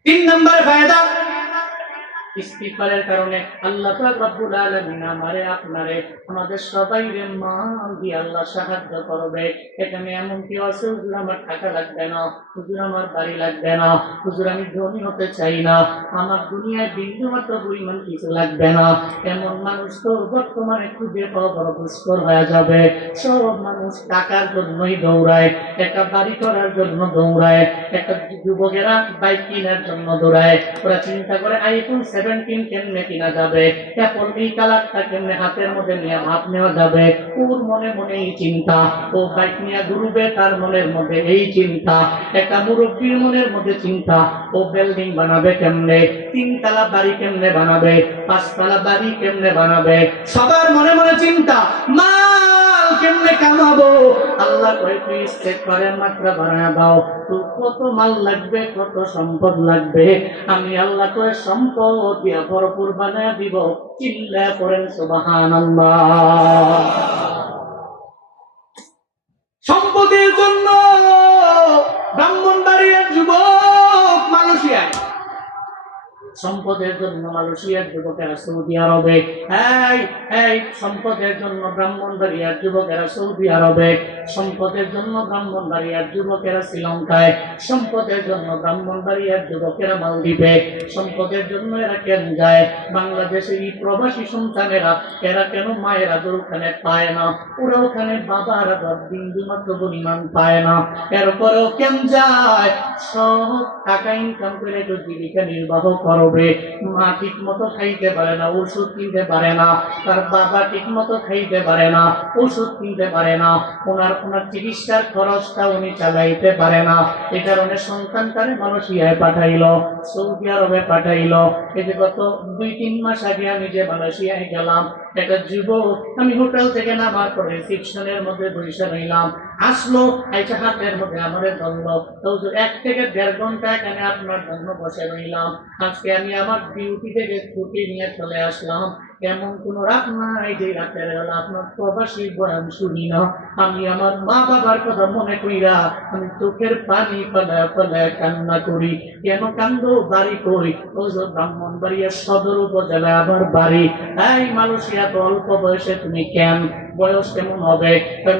3 নম্বরে ফায়দা, ইস্তিগফারের কারণে আল্লাহ পাক রব্বুল আলামিন আমারে আপনারে আমাদের সবাইকে মাল দিয়ে আল্লাহ সাহায্য করবে। এখানে এমন কি আছে, হুজুর আমার টাকা লাগবে না, হুজুর আমার বাড়ি লাগবে না, হুজুর আমি ধনী হতে চাই না, আমার দুনিয়ায় বিন্দু মাত্র পরিমাণ কিছু লাগবে না, এমন মানুষ তো বর্তমানে খুঁজে পাওয়া বড় দুষ্কর হয়ে যাবে। সব মানুষ টাকার জন্যই দৌড়ায়, একটা বাড়ি করার জন্য দৌড়ায়, একটা যুবকেরা বাইক কেনার জন্য দৌড়ায়। ওরা চিন্তা করে আইফোন 17 কেমনে কিনা যাবে, অ্যাপল এই কালারটা কেমনে হাতের মধ্যে নিয়ে হাত নেওয়া যাবে। ওর মনে মনে এই চিন্তা, ও বাইক নিয়ে ঘুরবে, তার মনের মধ্যে এই চিন্তা। একটা মুরব্বীর মনের মধ্যে চিন্তা, ও বিল্ডিং বানাবে কেমনে, 3 তলা বাড়ি কেমনে বানাবে, 5 তলা বাড়ি কেমনে বানাবে। সবার মনে মনে চিন্তা, মাল কেমনে কামাবো। আল্লাহ কয় তুই ইস্তেগফারের মাত্রা বাড়ায় দাও, তোর কত মাল লাগবে, কত সম্পদ লাগবে, আমি আল্লাহ কয় সম্পদ দিয়া ভরপুর বানায় দিব। চিল্লায়ে পড়েন সুবহানাল্লাহ। সম্পদের জন্য ব্রাহ্মণবাড়িয়ার যুবক মালয়েশিয়ায় সম্পদের জন্য মালয়েশিয়ার যুবকেরা সৌদি আরবে, এই সম্পদের জন্য ব্রাহ্মণবাড়িয়ার যুবকেরা সৌদি আরবে, সম্পদের জন্য ব্রাহ্মণবাড়িয়ার যুবকেরা শ্রীলঙ্কায়, সম্পদের জন্য ব্রাহ্মণবাড়িয়ার যুবকেরা মালদ্বীপে, সম্পদের জন্য এরা কেন যায়? বাংলাদেশের এই প্রবাসী সন্তানেরা এরা কেন মায়েরা ওখানে পায় না? ওরা ওখানে বাবারা বিন্দু মাত্র পরিমাণ পায় না, এরপরেও কেন যায়? সব টাকা ইনকাম করে একটু জীবিকা নির্বাহ করবে। মা ঠিক মতো খাইতে পারে না, ওষুধ কিনতে পারে না, তার বাবা ঠিক মতো খাইতে পারে না, ওষুধ কিনতে পারে না, ওনার চিকিৎসার খরচটা উনি চালাইতে পারে না। এ কারণে সন্তান তারে মালয়েশিয়ায় পাঠাইলো, সৌদি আরবে পাঠাইলো। এই যে গত 2-3 মাস আগে আমি যে মালয়েশিয়ায় গেলাম, একটা যুবক আমি হোটেল থেকে নামার পরে রিসেপশনের মধ্যে বসে রইলাম, আসলো আইসা হাতের মধ্যে আমাদের ধরলো, তো 1 থেকে 1.5 ঘন্টা এখানে আপনার জন্য বসে রইলাম। আজকে আমি আমার ডিউটি থেকে ছুটি নিয়ে চলে আসলাম। এমন কোন রাত নাই যে রাতের বেলা আপনার প্রবাসী বয়ান শুনি না। আমি আমার মা বাবার কথা মনে কইরা আমি চোখের পানি ফেলায় ফেলায় কান্না করি। কেন কান্দ? বাড়ি কই? ওই যে ব্রাহ্মণবাড়িয়ার সদর উপজেলায় আমার বাড়ি। এই মালয়েশিয়া তো অল্প বয়সে তুমি কেন? বয়স কেমন হবে?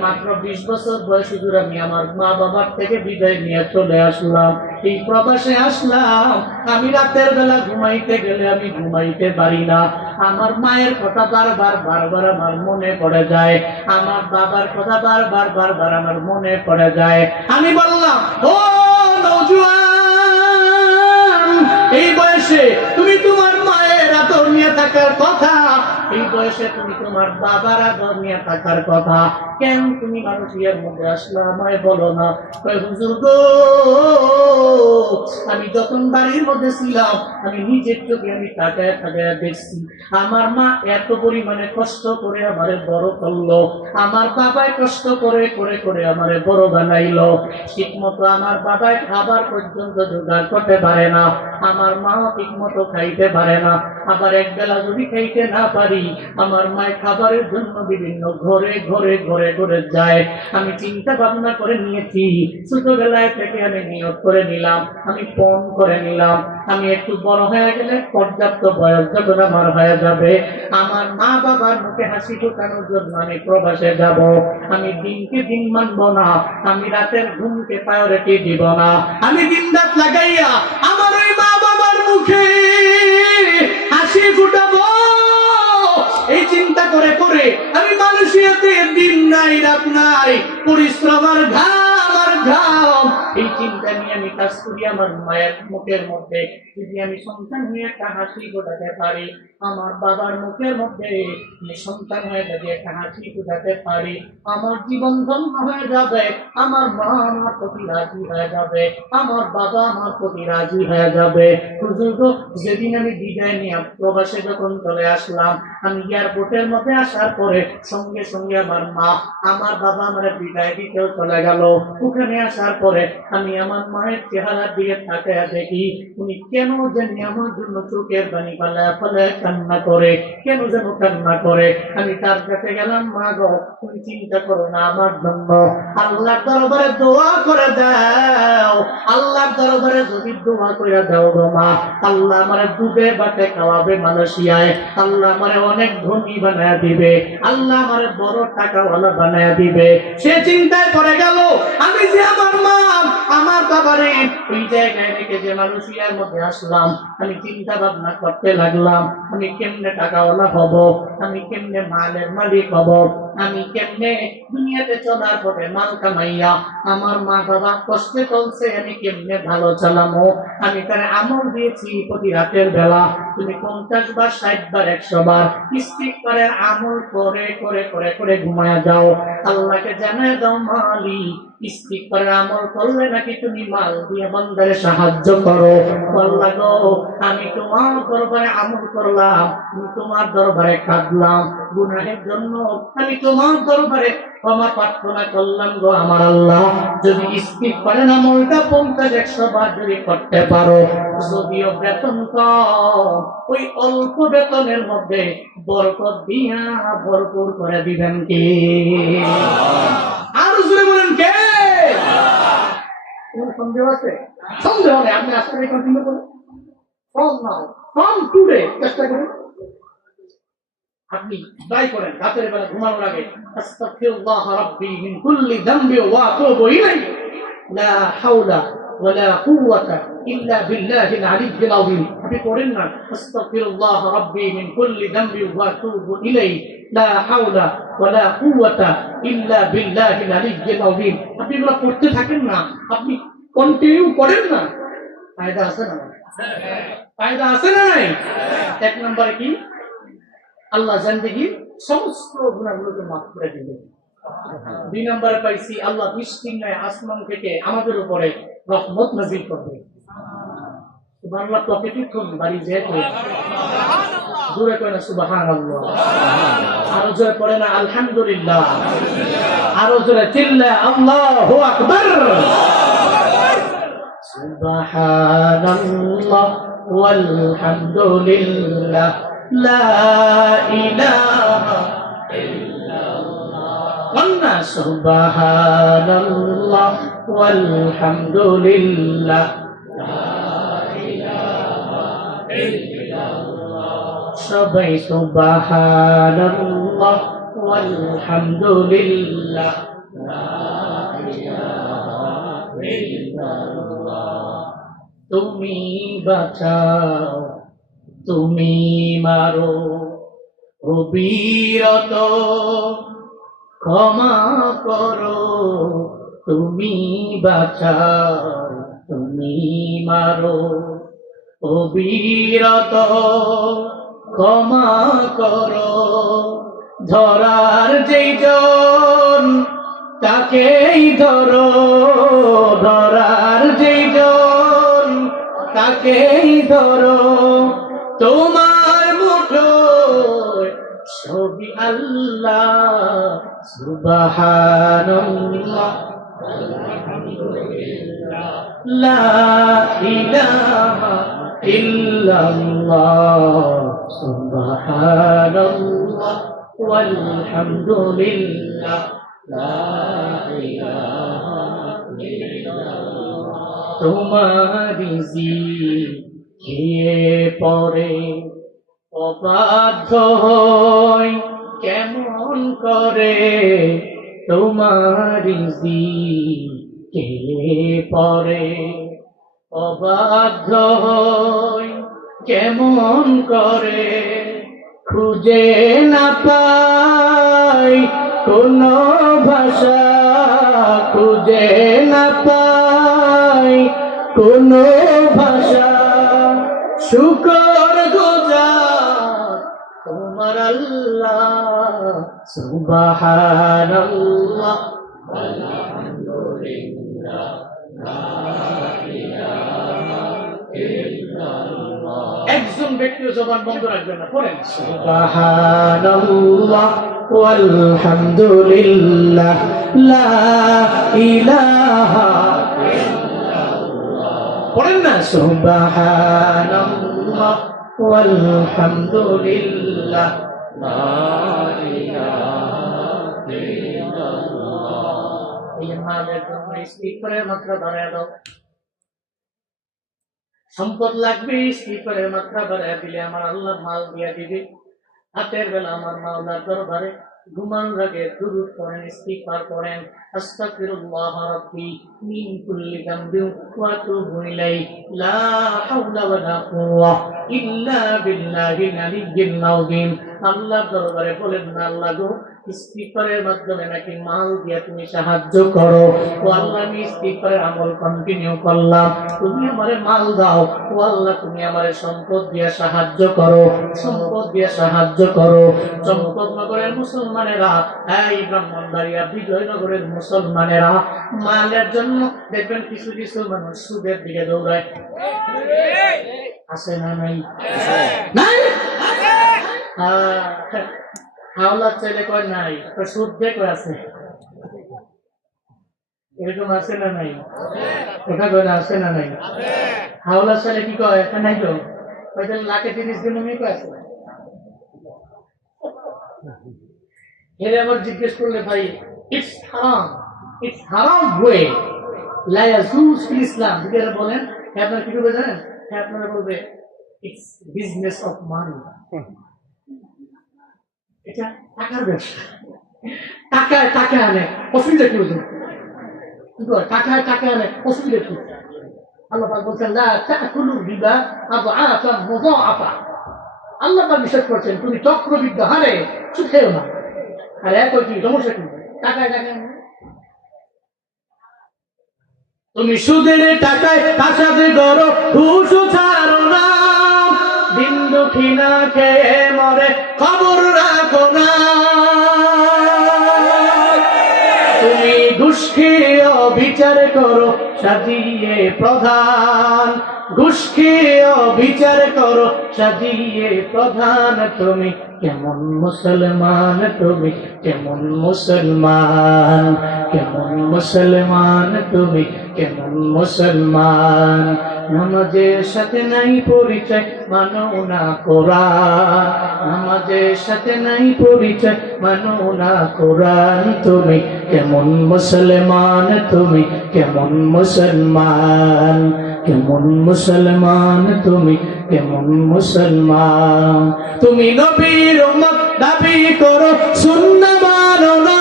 মাত্র 20 বছর বয়স হুজুর আমি আমার মা বাবার থেকে বিদায় নিয়ে চলে আসলাম, এই প্রবাসে আসলাম। আমি রাতের বেলা ঘুমাইতে গেলে আমি ঘুমাইতে পারি না। আমার মায়ের কথা বারবার বারবার আমার মনে পড়ে যায়, আমার বাবার কথা বারবার বারবার আমার মনে পড়ে যায়। আমি বললাম, ও নওজোয়ান, এই বয়সে তুমি তোমার মায়ের আদর নিয়ে থাকার কথা, এই বয়সে তুমি তোমার বাবার আদর নিয়ে থাকার কথা, কেন তুমি মালয়েশিয়ার মধ্যে আসলা? আমায় বলো না। হুজুর গো, আমি যখন বাড়ির মধ্যে ছিলাম আমি নিজের চোখে আমি তাকায় তাকায় দেখছি আমার মা এত পরিমাণে কষ্ট করে আমারে বড় করলো, আমার বাবায় কষ্ট করে করে করে আমারে বড় বানাইলো। ঠিক মতো আমার বাবায় খাবার পর্যন্ত জোগাড় করতে পারে না, আমার মাও ঠিক মতো খাইতে পারে না। আবার একবেলা যদি খাইতে না পারি, আমার মায়ের খাবারের জন্য বিভিন্ন ঘরে ঘরে ঘরে ঘরে যায়। আমি চিন্তা ভাবনা করে নিয়েছি, ছোটবেলায় থেকে আমি নিয়ত করে নিলাম, আমি পণ করে নিলাম, আমি একটু বড় হয়ে গেলে পর্যাপ্ত বয়স যখন আমার হয়ে যাবে, আমার মা বাবার মুখে হাসি ফোটানোর জন্য আমি প্রবাসে যাব। আমি দিনকে দিন মানব না, আমি রাতের ঘুমকে প্রায়োরিটি দিব না, আমি দিন রাত লাগাইয়া আমার ওই মা বাবার মুখে হাসি ফুটাবো। এই চিন্তা করে করে আমি মালয়েশিয়াতে দিন নাই রাত নাই পরিশ্রম আর ঘাম, এই চিন্তা নিয়ে আমি কাজ করি। আমার মায়ের মুখের মধ্যে যদি আমি সন্তান হয়ে একটা হাসি ফোটাতে পারি, আমার বাবার মুখের মধ্যে সন্তান হয়ে যদি একটা হাসি ফোটাতে পারি, আমার জীবন ধন্য হয়ে যাবে। আমার মা আমার প্রতি রাজি হয়ে যাবে, আমার বাবা আমার প্রতি রাজি হয়ে যাবে। হুজুর, যেদিন আমি বিদায় নিয়ে প্রবাসে যখন চলে আসলাম, আমি এয়ারপোর্টের মধ্যে আসার পরে সঙ্গে সঙ্গে আমার মা আমার বাবা আমার বিদায় দিতেও চলে গেল। ওখানে আসার পরে আমি আমার মায়ের চেহারার দিকে তাকায় দেখি উনি কেন জানি আমার জন্য চোখের পানি ফেলায় ফেলায় কান্না করে, কেন যেন কান্না করে। আমি তার কাছে গেলাম, মা গো তুমি চিন্তা করো না আমার জন্য, আল্লাহর দরবারে দোয়া করে দাও। আল্লাহর দরবারে যদি দোয়া করে দাও গো মা, আল্লাহ আমারে দুধে ভাতে খাওয়াবে মালয়েশিয়ায়, আল্লাহ আমারে অনেক ধনী বানায় দিবে, আল্লাহ আমারে বড় টাকাওয়ালা বানায় দিবে। সে চিন্তায় করে গেল আমি যে আমার মা আমার বাবারে ওই জায়গায় রেখে যে মালয়েশিয়ার মধ্যে আসলাম। আমি চিন্তা ভাবনা করতে লাগলাম, আমি কেমনে টাকাওয়ালা হব, আমি কেমনে মালের মালিক হব, আমি কেমনে দুনিয়াতে চলার পথে মাল কামাইয়া আমার মা বাবা কষ্টে চলছে আমি কেমনে ভালো চালামো। আমি তার আমল দিয়েছি প্রতি রাতের বেলা তুমি 50 বার 60 বার 100 বার ইস্তিগফারের আমল করে করে করে করে ঘুমায়া যাও। আল্লাহকে জানায় দাও মালিক ইস্তিগফারের আমল করলে নাকি তুমি মাল দিয়ে বান্দারে সাহায্য করো। আল্লাহ গো, আমি তোমার দরবারে আমল করলাম, আমি তোমার দরবারে কাঁদলাম, গুনাহের জন্য আমি তোমার দরবারে ক্ষমা প্রার্থনা করলাম গো আমার আল্লাহ। যদি ইস্তিগফারের আমলটা 50-100 বার যদি করতে পারো, যদিও বেতন কম, ওই অল্প বেতনের মধ্যে বরকত দিয়া ভরপুর করে দিবেন কে? আর জোরে বলেন কে? কোনো সন্দেহ আছে? সন্দেহ নেই, আপনি আজকে কন্টিনিউ করুন। ফ্রম টুডে চেষ্টা করুন আপনি ট্রাই করেন রাতের বেলা ঘুমানোর আগে আস্তাগফিরুল্লাহ রাব্বি মিন কুল্লি যামবি ওয়া আতুবু ইলাইহি লা হাওলা ওয়ালা কুওয়াতা ইল্লা বিল্লাহিল আলিয়্যিল আযীম আপনি পড়েন না আস্তাগফিরুল্লাহ রাব্বি মিন কুল্লি যামবি ওয়া আতুবু ইলাইহি লা হাওলা ওয়ালা কুওয়াতা ইল্লা বিল্লাহিল আলিয়্যিল আযীম আপনি এগুলো পড়তে থাকেন না আপনি কন্টিনিউ করেন না ফায়দা আছে না ফায়দা আছে না নাই এক নম্বরে কি আল্লাহ জিন্দেগির সমস্ত গুনাহগুলোকে মাফ করে দিবেন দুই নম্বরে পাইছি আল্লাহ নিশ্চিন্তায় আসমান থেকে আমাদের উপরে রহমত নাযিল করবে সুবহানাল্লাহ প্রকৃতির কোন বাড়ি যেত জোরে কয় না সুবহানাল্লাহ আরো জোরে পড়ে না আলহামদুলিল্লাহ আরো জোরে চিল্লা আল্লাহু আকবার সুবহানাল্লাহ ওয়ালহামদুলিল্লাহ লা ইলাহা ইল্লাল্লাহ সুবহানাল্লাহ ওয়ালহামদুলিল্লাহ লা ইলাহা ইল্লাল্লাহ সবাই সুবহানাল্লাহ ওয়ালহামদুলিল্লাহ লা ইলাহা ইল্লাল্লাহ তুমি বাঁচাও তুমি মারো অবিরত ক্ষমা করো তুমি বাঁচাও তুমি মারো অবিরত ক্ষমা করো ধরার যেই জন তাকেই ধরো ধরার যেই জন তাকেই ধরো তোমার মুঠোয় ছবি আল্লাহ সুবহানাল্লাহ আলহামদুলিল্লাহ লা ইলাহা ইল্লাল্লাহ সুবহানাল্লাহ ওয়ালহামদুলিল্লাহ লা ইলাহা ইল্লাল্লাহ তোমারি জিকিরে পড়ে অবাধ্য হই কেমন করে তোমারি জিকিরে পড়ে অবাধ্য হই কেমন করে খুঁজে না পাই কোনো ভাষা খুঁজে না পাই কোনো ভাষা শুকর গুজার তোমার আল্লাহ সুবহানাল্লাহ আলহামদুলিল্লাহ লা ইলাহা ইল্লাল্লাহ একজন ব্যক্তিও জবান বন্ধ রাখবেন না পড়েন সুবহানাল্লাহ ওয়ালহামদুলিল্লাহ লা ইলাহা পড়েন না সুবহানাল্লাহ ওয়ালহামদুলিল্লাহ লা ইলাহা ইল্লাল্লাহ এই মালের জন্য ইস্তিগফারের মাত্রা বাড়ায় দাও সম্পদ লাগবে ইস্তিগফারের মাত্রা বাড়ায় দিলে আমার আল্লাহ মাল দিয়া দিবে হাতের বেলা আমার মাওলার দরবারে ঘুমানোর আগে দুরূদ পড়েন ইস্তিগফার পড়েন আস্তাগফিরুল্লাহ রাব্বি মিন কুল্লি যামবিন ওয়া আতুবু ইলাইহি লা হাওলা ওয়ালা কুওয়াতা ইল্লা বিল্লাহিল আলিয়্যিল আযীম আল্লাহর দরবারে বলেন না আল্লাহ গো ইস্তিগফারের মাধ্যমে নাকি মাল দিয়া তুমি সাহায্য করো ও আল্লাহ আমি ইস্তিগফারের আমল কন্টিনিউ করলাম তুমি আমারে মাল দাও ও আল্লাহ তুমি আমারে সম্পদ দিয়া সাহায্য করো সম্পদ দিয়া সাহায্য করো চম্পকনগরের মুসলমানেরা এই ব্রাহ্মণবাড়িয়া বিজয়নগরের মুসলমানেরা মালের জন্য দেখবেন কিছু কিছু মানুষ সুদের দিকে দৌড়ায় আছে না নাই নাই হাওলার ছেলে কয় নাই সুদ দেখো আছে এরকম আছে না নাই কথা কয় না আছে না নাই হাওলার ছেলে কি কয় নাই তো হয়তো লাখে 30 দিন আমি কয় আছে এর আবার জিজ্ঞেস করলে ভাই ইটস হারাম ওয়ে লা ইয়াজুজ ফিল ইসলাম যদি এরা বলেন আপনারা কি করবে জানেন আপনারা বলবে ইটস বিজনেস অফ মানি। এটা টাকার ব্যবসা। টাকায় টাকা আনে, অসুবিধা কি হতো? টাকায় টাকা আনে, অসুবিধা কি? আল্লাহ পাক বলছেন লা তাকুলু রিবা আদআফান মুযাআফা। আল্লাহ পাক নিষেধ করছেন তুমি চক্রবৃদ্ধি হারে সুদ খেও না। আর এক কি সমস্যা কি? টাকায় টাকা আনে। তুমি সুদের টাকায় কাসাতে করো, ঘুষও ছাড়ো না, দিন দুঃখী না খেয়ে মরে খবর রাখো না। তুমি ঘুষ খেয়েও বিচার করো সাজিয়ে প্রধান, ঘুষ খেয়েও বিচার করো সাজিয়ে প্রধান। তুমি কেমন মুসলমান, তুমি কেমন মুসলমান, কেমন মুসলমান, তুমি কেমন মুসলমান। নামাজের সাথে নাই পরিচয়, মানো না কোরআন, নামাজের সাথে নাই পরিচয়, মানো না কোরআন। তুমি কেমন মুসলমান, তুমি কেমন মুসলমান, কেমন মুসলমান, তুমি কেমন মুসলমান। তুমি নবীর উম্মত দাবি করো, সুন্নাহ মানো না,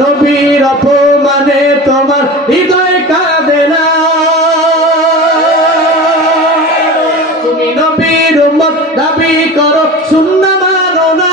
নবীর অপমানে তোমার হৃদয় কাঁদে না। তুমি নবীর উম্মত দাবি করো, সুন্নাহ মানো না,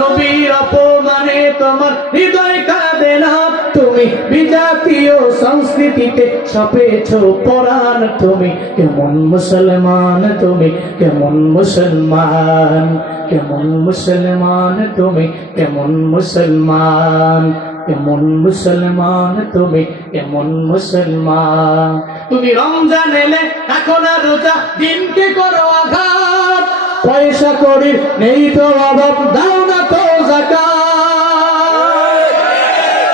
নবীর অপমানে তোমার হৃদয় কাঁদে না। তুমি বিজাতীয় সংস্কৃতিতে সপেছ পরাণ। তুমি কেমন মুসলমান, তুমি কেমন মুসলমান, কেমন মুসলমান, তুমি কেমন মুসলমান, কেমন মুসলমান, তুমি কেমন মুসলমান। তুমি রমজান এলে এখন আর রোজা, দিনকে করো আঘাত, পয়সা করি নেই তো অভাব, দাও না তো যাকাত।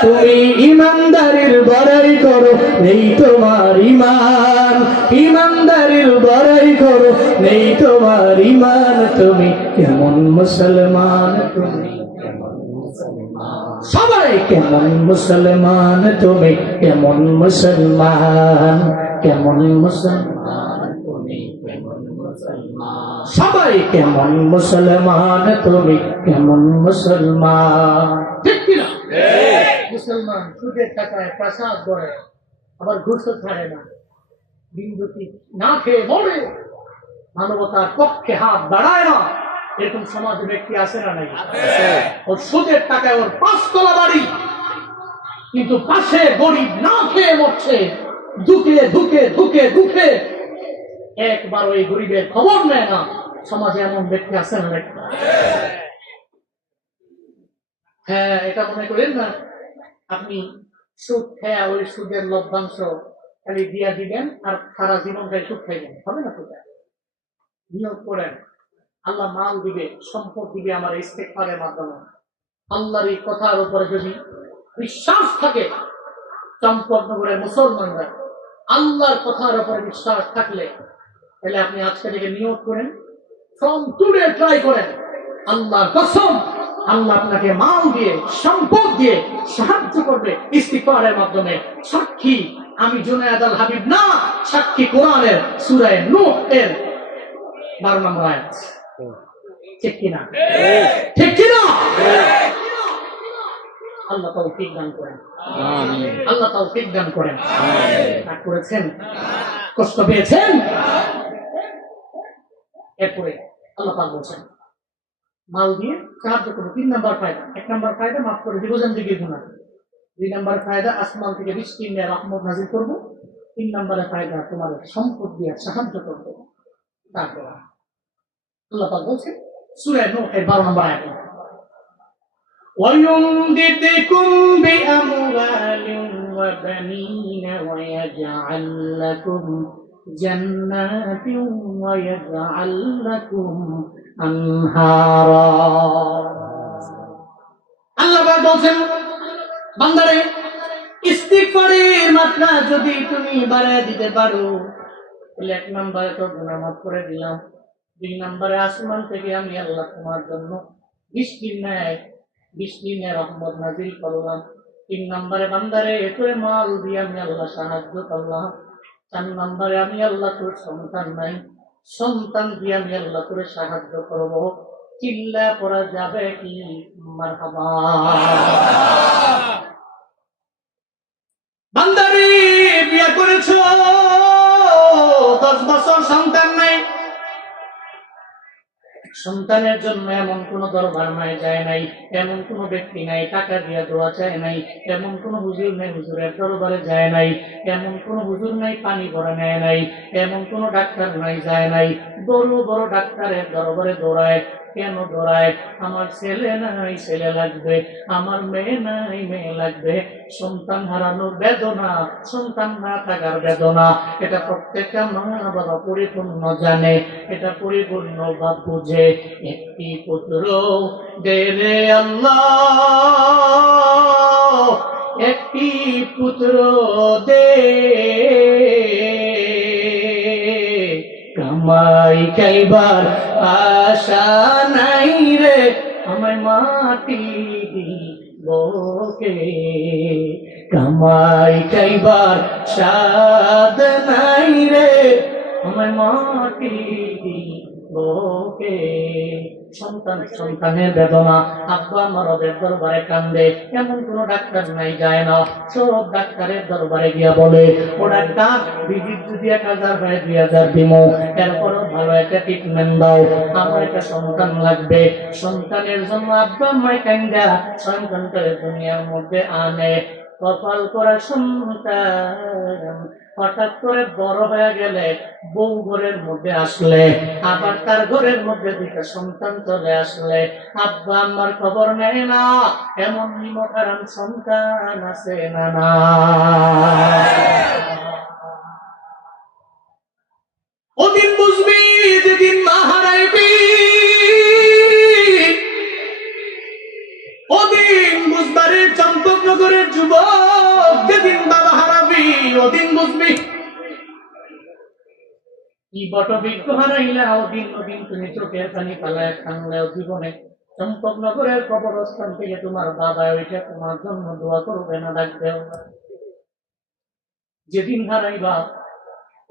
তুমি ইমানদারির বড়াই করো, নেই তোমার ইমান, ইমানদারির বড়াই করো, নেই তোমার ইমান। তুমি কেমন মুসলমান, তুমি কেমন মুসলমান, সবাই কেমন মুসলমান, তুমি কেমন মুসলমান, কেমন মুসলমান, তুমি কেমন মুসলমান, সবাই কেমন মুসলমান, তুমি কেমন মুসলমান। ঠিক কিনা? মুসলমান সুদের টাকায় প্রাসাদ গড়ে, আবার ঘুষ ছাড়ে না, বিন্দুটি না খেয়ে মরে, মানবতার পক্ষে হাত বাড়ায় না। এরকম সমাজে ব্যক্তি আছে না নাই? ওর সুদের টাকায় ওর 5 তলা বাড়ি, কিন্তু পাশে গরিব না খেয়ে মরছে, দুঃখে দুঃখে দুঃখে দুঃখে, একবার ওই গরিবের খবর নেয় না। সমাজে এমন ব্যক্তি আছে না নাই? হ্যাঁ, এটা মনে করেন না আপনি সুদ খেয়ে ওই সুদের লভ্যাংশ খালি দিয়া দিবেন আর সারা জীবন খাই সুদ খাইবেন, হবে না? তো নিয়োগ করেন, আল্লাহ মাল দিবে, সম্পদ দিবে আমার ইস্তেগফারের মাধ্যমে। আল্লাহর এই কথার উপরে যদি বিশ্বাস থাকে, চম্পকনগরের মুসলমানরা আল্লাহর কথার উপরে বিশ্বাস থাকলে, তাহলে আপনি আজকে থেকে নিয়োগ করেন, ফ্রম টুডে ট্রাই করেন। আল্লাহর কসম, আল্লাহ আপনাকে মাল দিয়ে, সম্পদ দিয়ে সাহায্য করবে ইস্তিগফারের মাধ্যমে। সাক্ষী আমি জুনায়েদ আল হাবিব না, সাক্ষী কোরআনের সূরা নূহ এর 12 নম্বর আয়াত। ঠিক কিনা? ঠিক কিনা? আল্লাহ তৌফিক দান করেন, আমিন। আল্লাহ তৌফিক দান করেন, আমিন। রাগ করেছেন? কষ্ট পেয়েছেন? এরপরে আল্লাহ পাক বলছেন মাল দিয়ে সাহায্য করবো। 3 নম্বর ফায়দা। 1 নম্বর ফায়দা মাফ করে দিব জিন্দেগির গুনাহ। 2 নম্বর ফায়দা আসমান থেকে বৃষ্টি নিয়ে রহমত নাযিল করব। 3 নম্বরের ফায়দা তোমার সম্পদ দিয়ে সাহায্য করব। তারপর আল্লাহ পাক বলছেন সূরা নূহ এর 12 নম্বর আয়াতে, وَيُمْدِدْكُمْ بِأَمْوَالٍ وَبَنِينَ وَيَجْعَلْ لَكُمْ جَنَّاتٍ وَيَجْعَلْ لَكُمْ أَنْهَارًا। আল্লাহ পাক বলছেন বান্দারে, ইস্তিগফারের মাত্রা যদি তুমি বাড়ায় দিতে পারো, তাহলে 1 নম্বরে তো গুনাহ মাফ করে দিলাম, 2 নম্বরে আসমান থেকে আমি আল্লাহ তোমার জন্য বৃষ্টি নিয়ে রহমত নাযিল করলাম, 3 নম্বরে বান্দারে তোরে মাল দিয়ে আমি আল্লাহ সাহায্য করলাম, 4 নম্বরে আমি আল্লাহ তোর সন্তান নাই, সন্তান দিয়ে আমি আল্লাহ করে সাহায্য করবো, চিল্লা পড়া যাবে কি? মারহাবা। বান্দারি বিয়ে করেছো, 10 বছর সন্তান নাই। সন্তানের জন্য এমন কোন দরবার নাই যায় নাই, এমন কোন ব্যক্তি নাই টাকা দিয়ে দোয়া চায় নাই, এমন কোন হুজুর নাই হুজুরের দরবারে যায় নাই, এমন কোন হুজুর নাই পানি ভরা নেয় নাই, এমন কোন ডাক্তার নাই যায় নাই। বড় বড় ডাক্তারের দরবারে দৌড়ায়। কেন দৌড়ায়? আমার ছেলে নাই ছেলে লাগবে, আমার মেয়ে নাই মেয়ে লাগবে। সন্তান হারানোর বেদনা, সন্তান না থাকার বেদনা, এটা প্রত্যেকটা মা বাবা পরিপূর্ণ জানে, এটা পরিপূর্ণ বা বুঝে। একটি পুত্র দে রে আল্লাহ, একটি পুত্র দে, কামাই খাইবার আশা নাই রে, আমায় মাটি দিবকে। কামাই খাইবার সাদ নাই রে, আমায় মাটি দিবকে। সন্তানের বেদনা, আব্বা আমার রবের দরবারে কান্দে, এমন কোন ডাক্তার নাই যায় না। সব ডাক্তারের দরবারে গিয়া বলে, ও ডাক্তার ভিজিট যদি 1000 হয় 2000 দিমো, এরপরও ভালো একটা ট্রিটমেন্ট দাও, আমার একটা সন্তান লাগবে। সন্তানের জন্য আব্বা আম্মায় কান্দা সন্তানটাকে দুনিয়ার মধ্যে আনে। কপাল করা সন্তান হঠাৎ করে বড় হয়ে গেলে, বউ ঘরের মধ্যে আসলে, আবার তার ঘরের মধ্যে 2টা সন্তান চলে আসলে, আব্বা আম্মার খবর নেয় না। এমন নিমকারাম সন্তান আছে না না? ওদিন বুঝবি যেদিন মা হারাইবি, ওদিন বুঝবারে চম্পকনগরের যুবক, যেদিন বাবা হারাবি ওদিন বুঝবি। কি বটবৃক্ষ হারাইলা, ওদিন ওদিন তুমি চোখের পানি পালায় কানলেও জীবনে চম্পকনগরের কবরস্থান থেকে তোমার বাবা ওইটা তোমার জন্য দোয়া করবে না, ডাকবেও না। যেদিন হারাইবা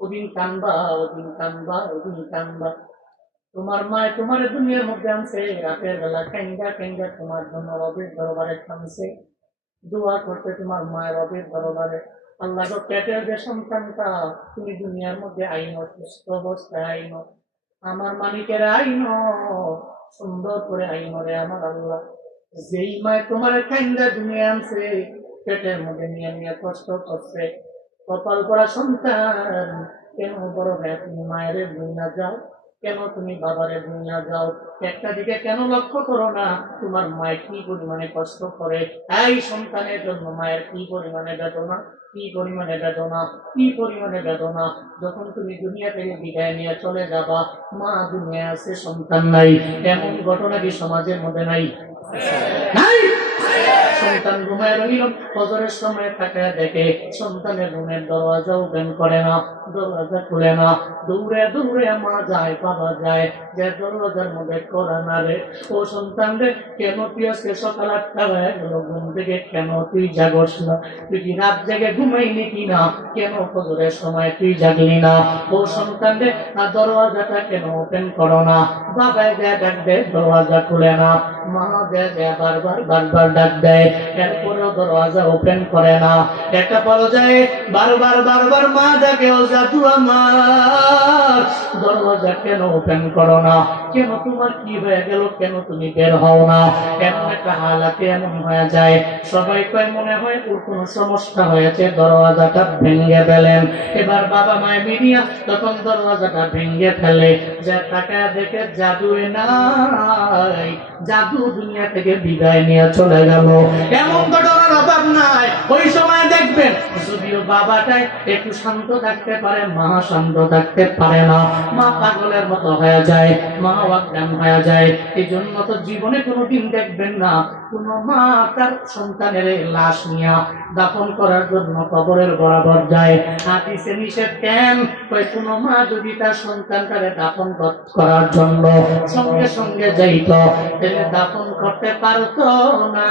ওদিন কানবা, ওদিন কানবা, ওদিন কানবা। তোমার মায় তোমার দুনিয়ার মধ্যে আনছে, রাতের বেলা কাইন্দা কাইন্দা তোমার জন্য রবের দরবারে কানছে, দোয়া করতে তোমার মায়ের রবের দরবারে। আল্লাহ গো, পেটের যে সন্তানটা তুমি দুনিয়ার মধ্যে আইনো, সুস্থ অবস্থায় আইনো, আমার মালিকের আইনো, সুন্দর করে আইনো রে আমার আল্লাহ। যেই মায় তোমার কাইন্দা দুনিয়া আনছে, পেটের মধ্যে নিয়ে নিয়ে কষ্ট করছে, কপাল করা সন্তান, কেন বড় ভাই তুমি মায়ের ভুইলা যাও, কেন তুমি বাবারে ভুইলা যাও? একটা দিকে কেন লক্ষ্য করো না তোমার মায়ের কি পরিমাণে কষ্ট করে? এই সন্তানের জন্য মায়ের কি পরিমাণে বেদনা, কি পরিমাণে বেদনা, কি পরিমাণে বেদনা। যখন তুমি দুনিয়া থেকে বিদায় নিয়ে চলে যাবা, মা দুনিয়া আছে সন্তান নাই, এমন ঘটনা কি সমাজের মধ্যে নাই? নাই। সন্তান ঘুমায় রইল, ফজরের সময় তাকায় দেখে সন্তানের রুমের দরওয়াজা ওপেন করে না, দরওয়াজা খুলে না। দৌড়ে দৌড়ে মা যায়, বাবা যায়, যে দরওয়াজার মধ্যে করা না রে, ও সন্তান রে, কেন তুই আজকে সকাল 8টা হয়ে গেল ঘুম থেকে, কেন তুই জাগস না? তুই কি রাত জেগে ঘুমাইনি কিনা? কেন ফজরের সময় তুই জাগলি না? ও সন্তান রে, দরওয়াজাটা কেন ওপেন করো না? বাবা যায় ডাক দেয়, দরওয়াজা খুলে না। মা যায় বারবার বারবার ডাক দেয়, এরপরেও দরওয়াজা ওপেন করে না। একটা পর্যায়ে বারবার বারবার মা ডাকে, ও জাদু আমার, দরওয়াজা কেন ওপেন করো না? কেন তোমার কি হয়ে গেল? কেন তুমি বের হও না? এমন একটা হালাতে এমন হয়ে যায়, সবাই কয় মনে হয় ওর কোনো সমস্যা হয়েছে, দরওয়াজাটা ভেঙে ফেলেন। এবার বাবা মায়ের মিডিয়া তখন দরওয়াজাটা ভেঙে ফেলে, যে তাকায় দেখে জাদু নাই, জাদু দুনিয়া থেকে বিদায় নিয়ে চলে গেল। এমন ঘটনার অভাব নাই। ওই সময় দেখবেন যদিও বাবাটাই একটু শান্ত থাকতে পারে, মা শান্ত থাকতে পারে না, মা পাগলের মতো হয়ে যায়, মা অজ্ঞান হয়ে যায়। এই জন্য তো জীবনে কোনোদিন দেখবেন না কোন মা তার সন্তানের লাশ নিয়ে দাফন করার জন্য কবরের বরাবর যায়। হাদিসে নিষেধ কেন? কোন মা যদি তার সন্তানটারে দাফন করার জন্য সঙ্গে সঙ্গে যাইত, তাহলে দাফন করতে পারতো না।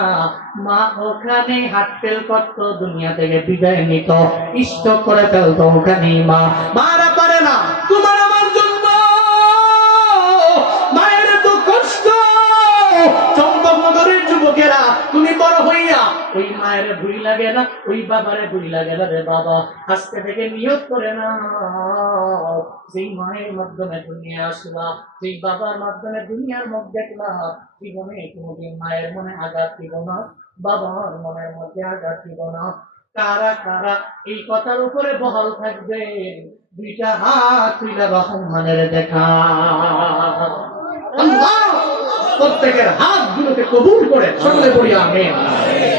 মা ওখানে হাটফেল করত, দুনিয়া থেকে বিদায় নিত, ইষ্ট করে ফেলতো ওখানেই। মারা পারে না। তোমার আমার জন্য তুমি বড় হইয়া ওই মায়ের ভুই লাগে না, ওই বাবারে ভুই লাগে না রে বাবা। আজকে থেকে নিয়ত করে না, যেই মায়ের মাধ্যমে দুনিয়া আসলা, যেই বাবার মাধ্যমে দুনিয়ার মুখ দেখলা, জীবনে কোনোদিন মায়ের মনে আঘাত দিব না, বাবার মনের মধ্যে আঘাত দিব না। কারা কারা এই কথার উপরে বহাল থাকবে? দুইটা হাত তুইলা রহমানের দেখা। আল্লাহ প্রত্যেকের হাতগুলোকে কবুল করে সকলে বলি আমিন।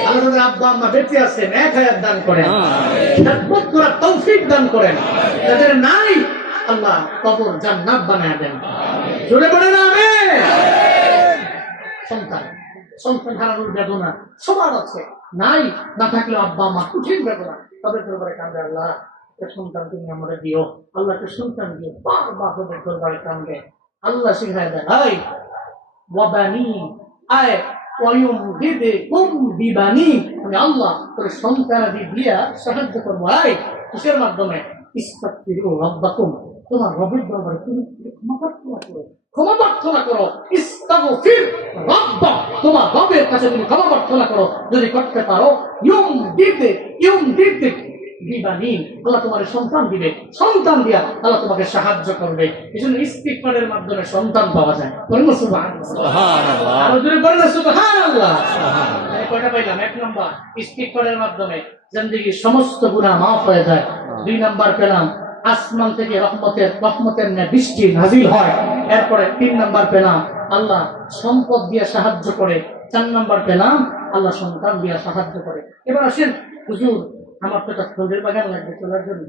আল্লাহ আব্বা আম্মা বেঁচে আছেন, এক হায়াত দান করেন, খেদমত করার তৌফিক দান করেন। যাদের নাই আল্লাহ কবর জান্নাত বানায় দেন। জোরে বলেন আমিন। সন্তান সন্তান হারানোর বেদনা সবার আছে, নাই না থাকলে আব্বা আম্মা কঠিন বেদনা, তবে দরবারে কান্দে আল্লাহ সন্তান তুমি আমরা দিও, আল্লাহকে সন্তান দিও। বারবার দরবারে কান্দে আল্লাহ শিখায় দেয়, হাই ওয়াবানি আয় ওয়ায়ুম দিদে কুম বিবানি, আমি আল্লাহ তোর সন্তানাদি দিয়া সাহায্য করবো। আয় কিসের মাধ্যমে? ইস্তাগফিরু রাব্বাকুম, তোমার রবের দরবারে তুমি ক্ষমা প্রার্থনা করো, ক্ষমা প্রার্থনা করো। ইস্তাগফির রাব্বা, তোমার রবের কাছে তুমি ক্ষমা প্রার্থনা করো। যদি করতে পারো ইউম দিতে বিবানি, আল্লাহ তোমার সন্তান দিবে, সন্তান দিয়া আল্লাহ তোমাকে সাহায্য করবে। এই জন্য ইস্তিগফারের মাধ্যমে সন্তান পাওয়া যায়। বলুন সুবহানাল্লাহ, আর জোরে বলেন সুবহানাল্লাহ। কয়টা পাইলাম? এক নাম্বার ইস্তিগফারের মাধ্যমে জিন্দেগির সমস্ত গুনাহ মাফ হয়ে যায়। দুই নাম্বার পেলাম আসমান থেকে রহমতের বৃষ্টি নাজিল হয়। এরপরে তিন নাম্বার পেলাম আল্লাহ সম্পদ দিয়ে সাহায্য করে। চার নাম্বার পেলাম আল্লাহ সন্তান দিয়ে সাহায্য করে। এবার আসেন হুজুর, আমার তো একটা ফুলের বাগান লাগবে চলার জন্য,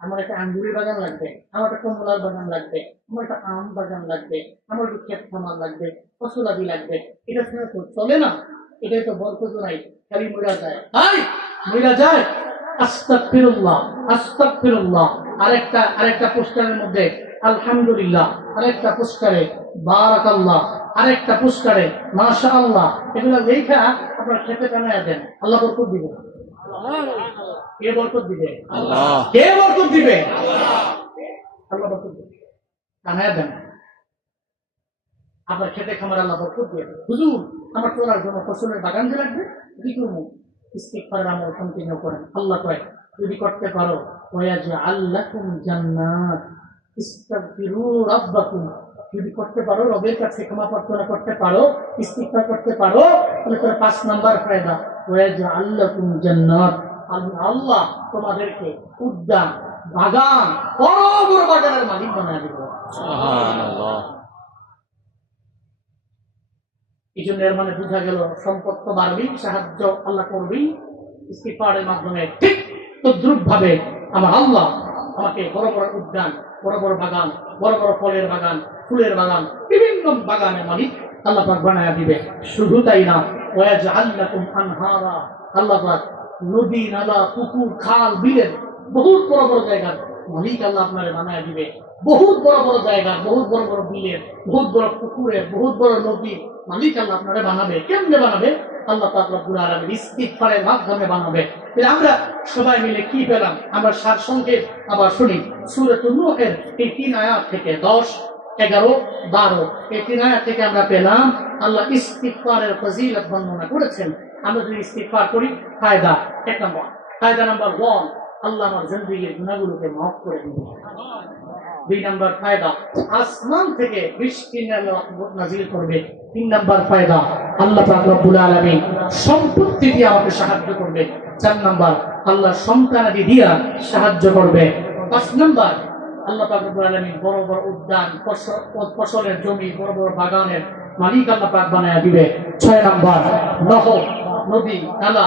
আমার একটা আঙ্গুরের বাগান লাগবে, আমার একটা কমলার বাগান লাগবে, আমার একটা আম বাগান লাগবে, আমার একটা ক্ষেত খামার লাগবে, ফসলাদি লাগবে। এটা ছাড়া তো চলে না, এটাই তো বরকত নাই, খালি মরা যায়। মরা যায়। আস্তাগফিরুল্লাহ আস্তাগফিরুল্লাহ। আরেকটা পোস্টারের মধ্যে আলহামদুলিল্লাহ, আরেকটা পোস্টারে বারাকাল্লাহ, আরেকটা পোস্টারে মাশাআল্লাহ। এগুলো লেখা আপনার খেতে টানায় দেন, আল্লাহ বরকত দিবে। কে বরকত দিবে? আল্লাহ। কে বরকত দিবে? আল্লাহ বরকত দিবে। টানায় দেন আপনার খেতে খামার, আল্লাহ বরকত দিয়ে। হুজুর আমার চলার জন্য ফসলের বাগান যে লাগবে, কি করবো? ইস্তিগফারের আমল কন্টিনিউ করেন। আল্লাহ কয় যদি করতে পারো ওয়াজআল লাকুম জান্নাত, ইস্তাগফিরু রাব্বাকুম, যদি করতে পারো রবের কাছে ক্ষমা প্রার্থনা করতে পারো, ইস্তিগফার করতে পারো, তাহলে তোর ৫ নাম্বার ফায়দা ওয়াজআল লাকুম জান্নাত, আল্লাহ তোমাদেরকে উদ্যান বাগান বড় বড় বাগানের মালিক বানায় দেব। সুবহানাল্লাহ। এই জন্য এর মানে বোঝা গেল সম্পদ তো বাড়বি, সাহায্য আল্লাহ করবি ইস্তিগফারের মাধ্যমে। ঠিক তদ্রুপ ভাবে আমার আল্লাহ আমাকে বড় বড় উদ্যান, বড় বড় বাগান, বড় বড় ফলের বাগান, ফুলের বাগান, বিভিন্ন বাগানের মালিক আল্লাহ পাক বানায়া দিবে। শুধু তাই না, ওয়াজআল লাকুম আনহারা, আল্লাহ পাক নদী নালা পুকুর খাল বিলের বহুত বড় বড় জায়গার মালিক আল্লাহ আপনারে বানায়া দিবে। বহুত বড় বড় জায়গা, বহুত বড় বড় বিলের, বহুত বড় পুকুরের, বহুত বড় নদীর মালিক আল্লাহ আপনারে বানাবে। কেমনে বানাবে? আল্লাহ পাক রব্বুল আলামিন ইস্তিগফারের মাধ্যমে বানাবে। আমরা সবাই মিলে কি পেলাম? আমরা সারসংক্ষেপ আবার শুনি। সূরাতুন নূহের এই ৩ আয়াত থেকে ১০, ১১, ১২ এই ৩ আয়াত থেকে আমরা পেলাম আল্লাহ ইস্তিগফারের ফজিলত বর্ণনা করেছেন। আমরা যদি ইস্তিগফার করি ফায়দা, এক নম্বর ফায়দা নাম্বার 1, আল্লাহ আমার জিন্দেগির গুনাহগুলোকে মাফ করে দিবেন। ২ নাম্বার ফায়দা, আসমান থেকে বৃষ্টি নাজিল করবে। ৩ নাম্বার ফায়দা, আল্লাহ পাক রব্বুল আলামিন সম্পত্তি দিয়ে আমাকে সাহায্য করবে। ৪ নাম্বার, আল্লাহ সন্তানাদি দিয়া সাহায্য করবে। ৫ নাম্বার, আল্লাহ পাক রব্বুল আলামিন বড় বড় উদ্যান, ফসলের জমি, বড় বড় বাগানের মালিক আল্লাহ পাক বানায়া দিবে। ৬ নাম্বার, নহর, নদী, নালা,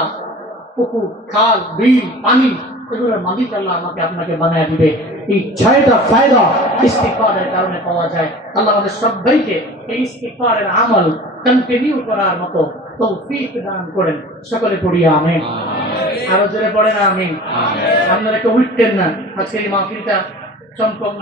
পুকুর, খাল, বিল, পানি, এগুলোর মালিক আল্লাহ আমাকে আপনাকে বানায়া দিবে। এই ৬টা ফায়দা ইস্তিগফারের কারণে পাওয়া যায়। আল্লাহ আমাদের সবাইকে এই ইস্তিগফারের আমল কন্টিনিউ করার মতো তৌফিক দান করেন। সকলে পড়ি আমিন। আরো জোরে পড়েন আমিন। আপনারা কেউ উঠতেন না, আজকে এই মাহফিলটা সম্পন্ন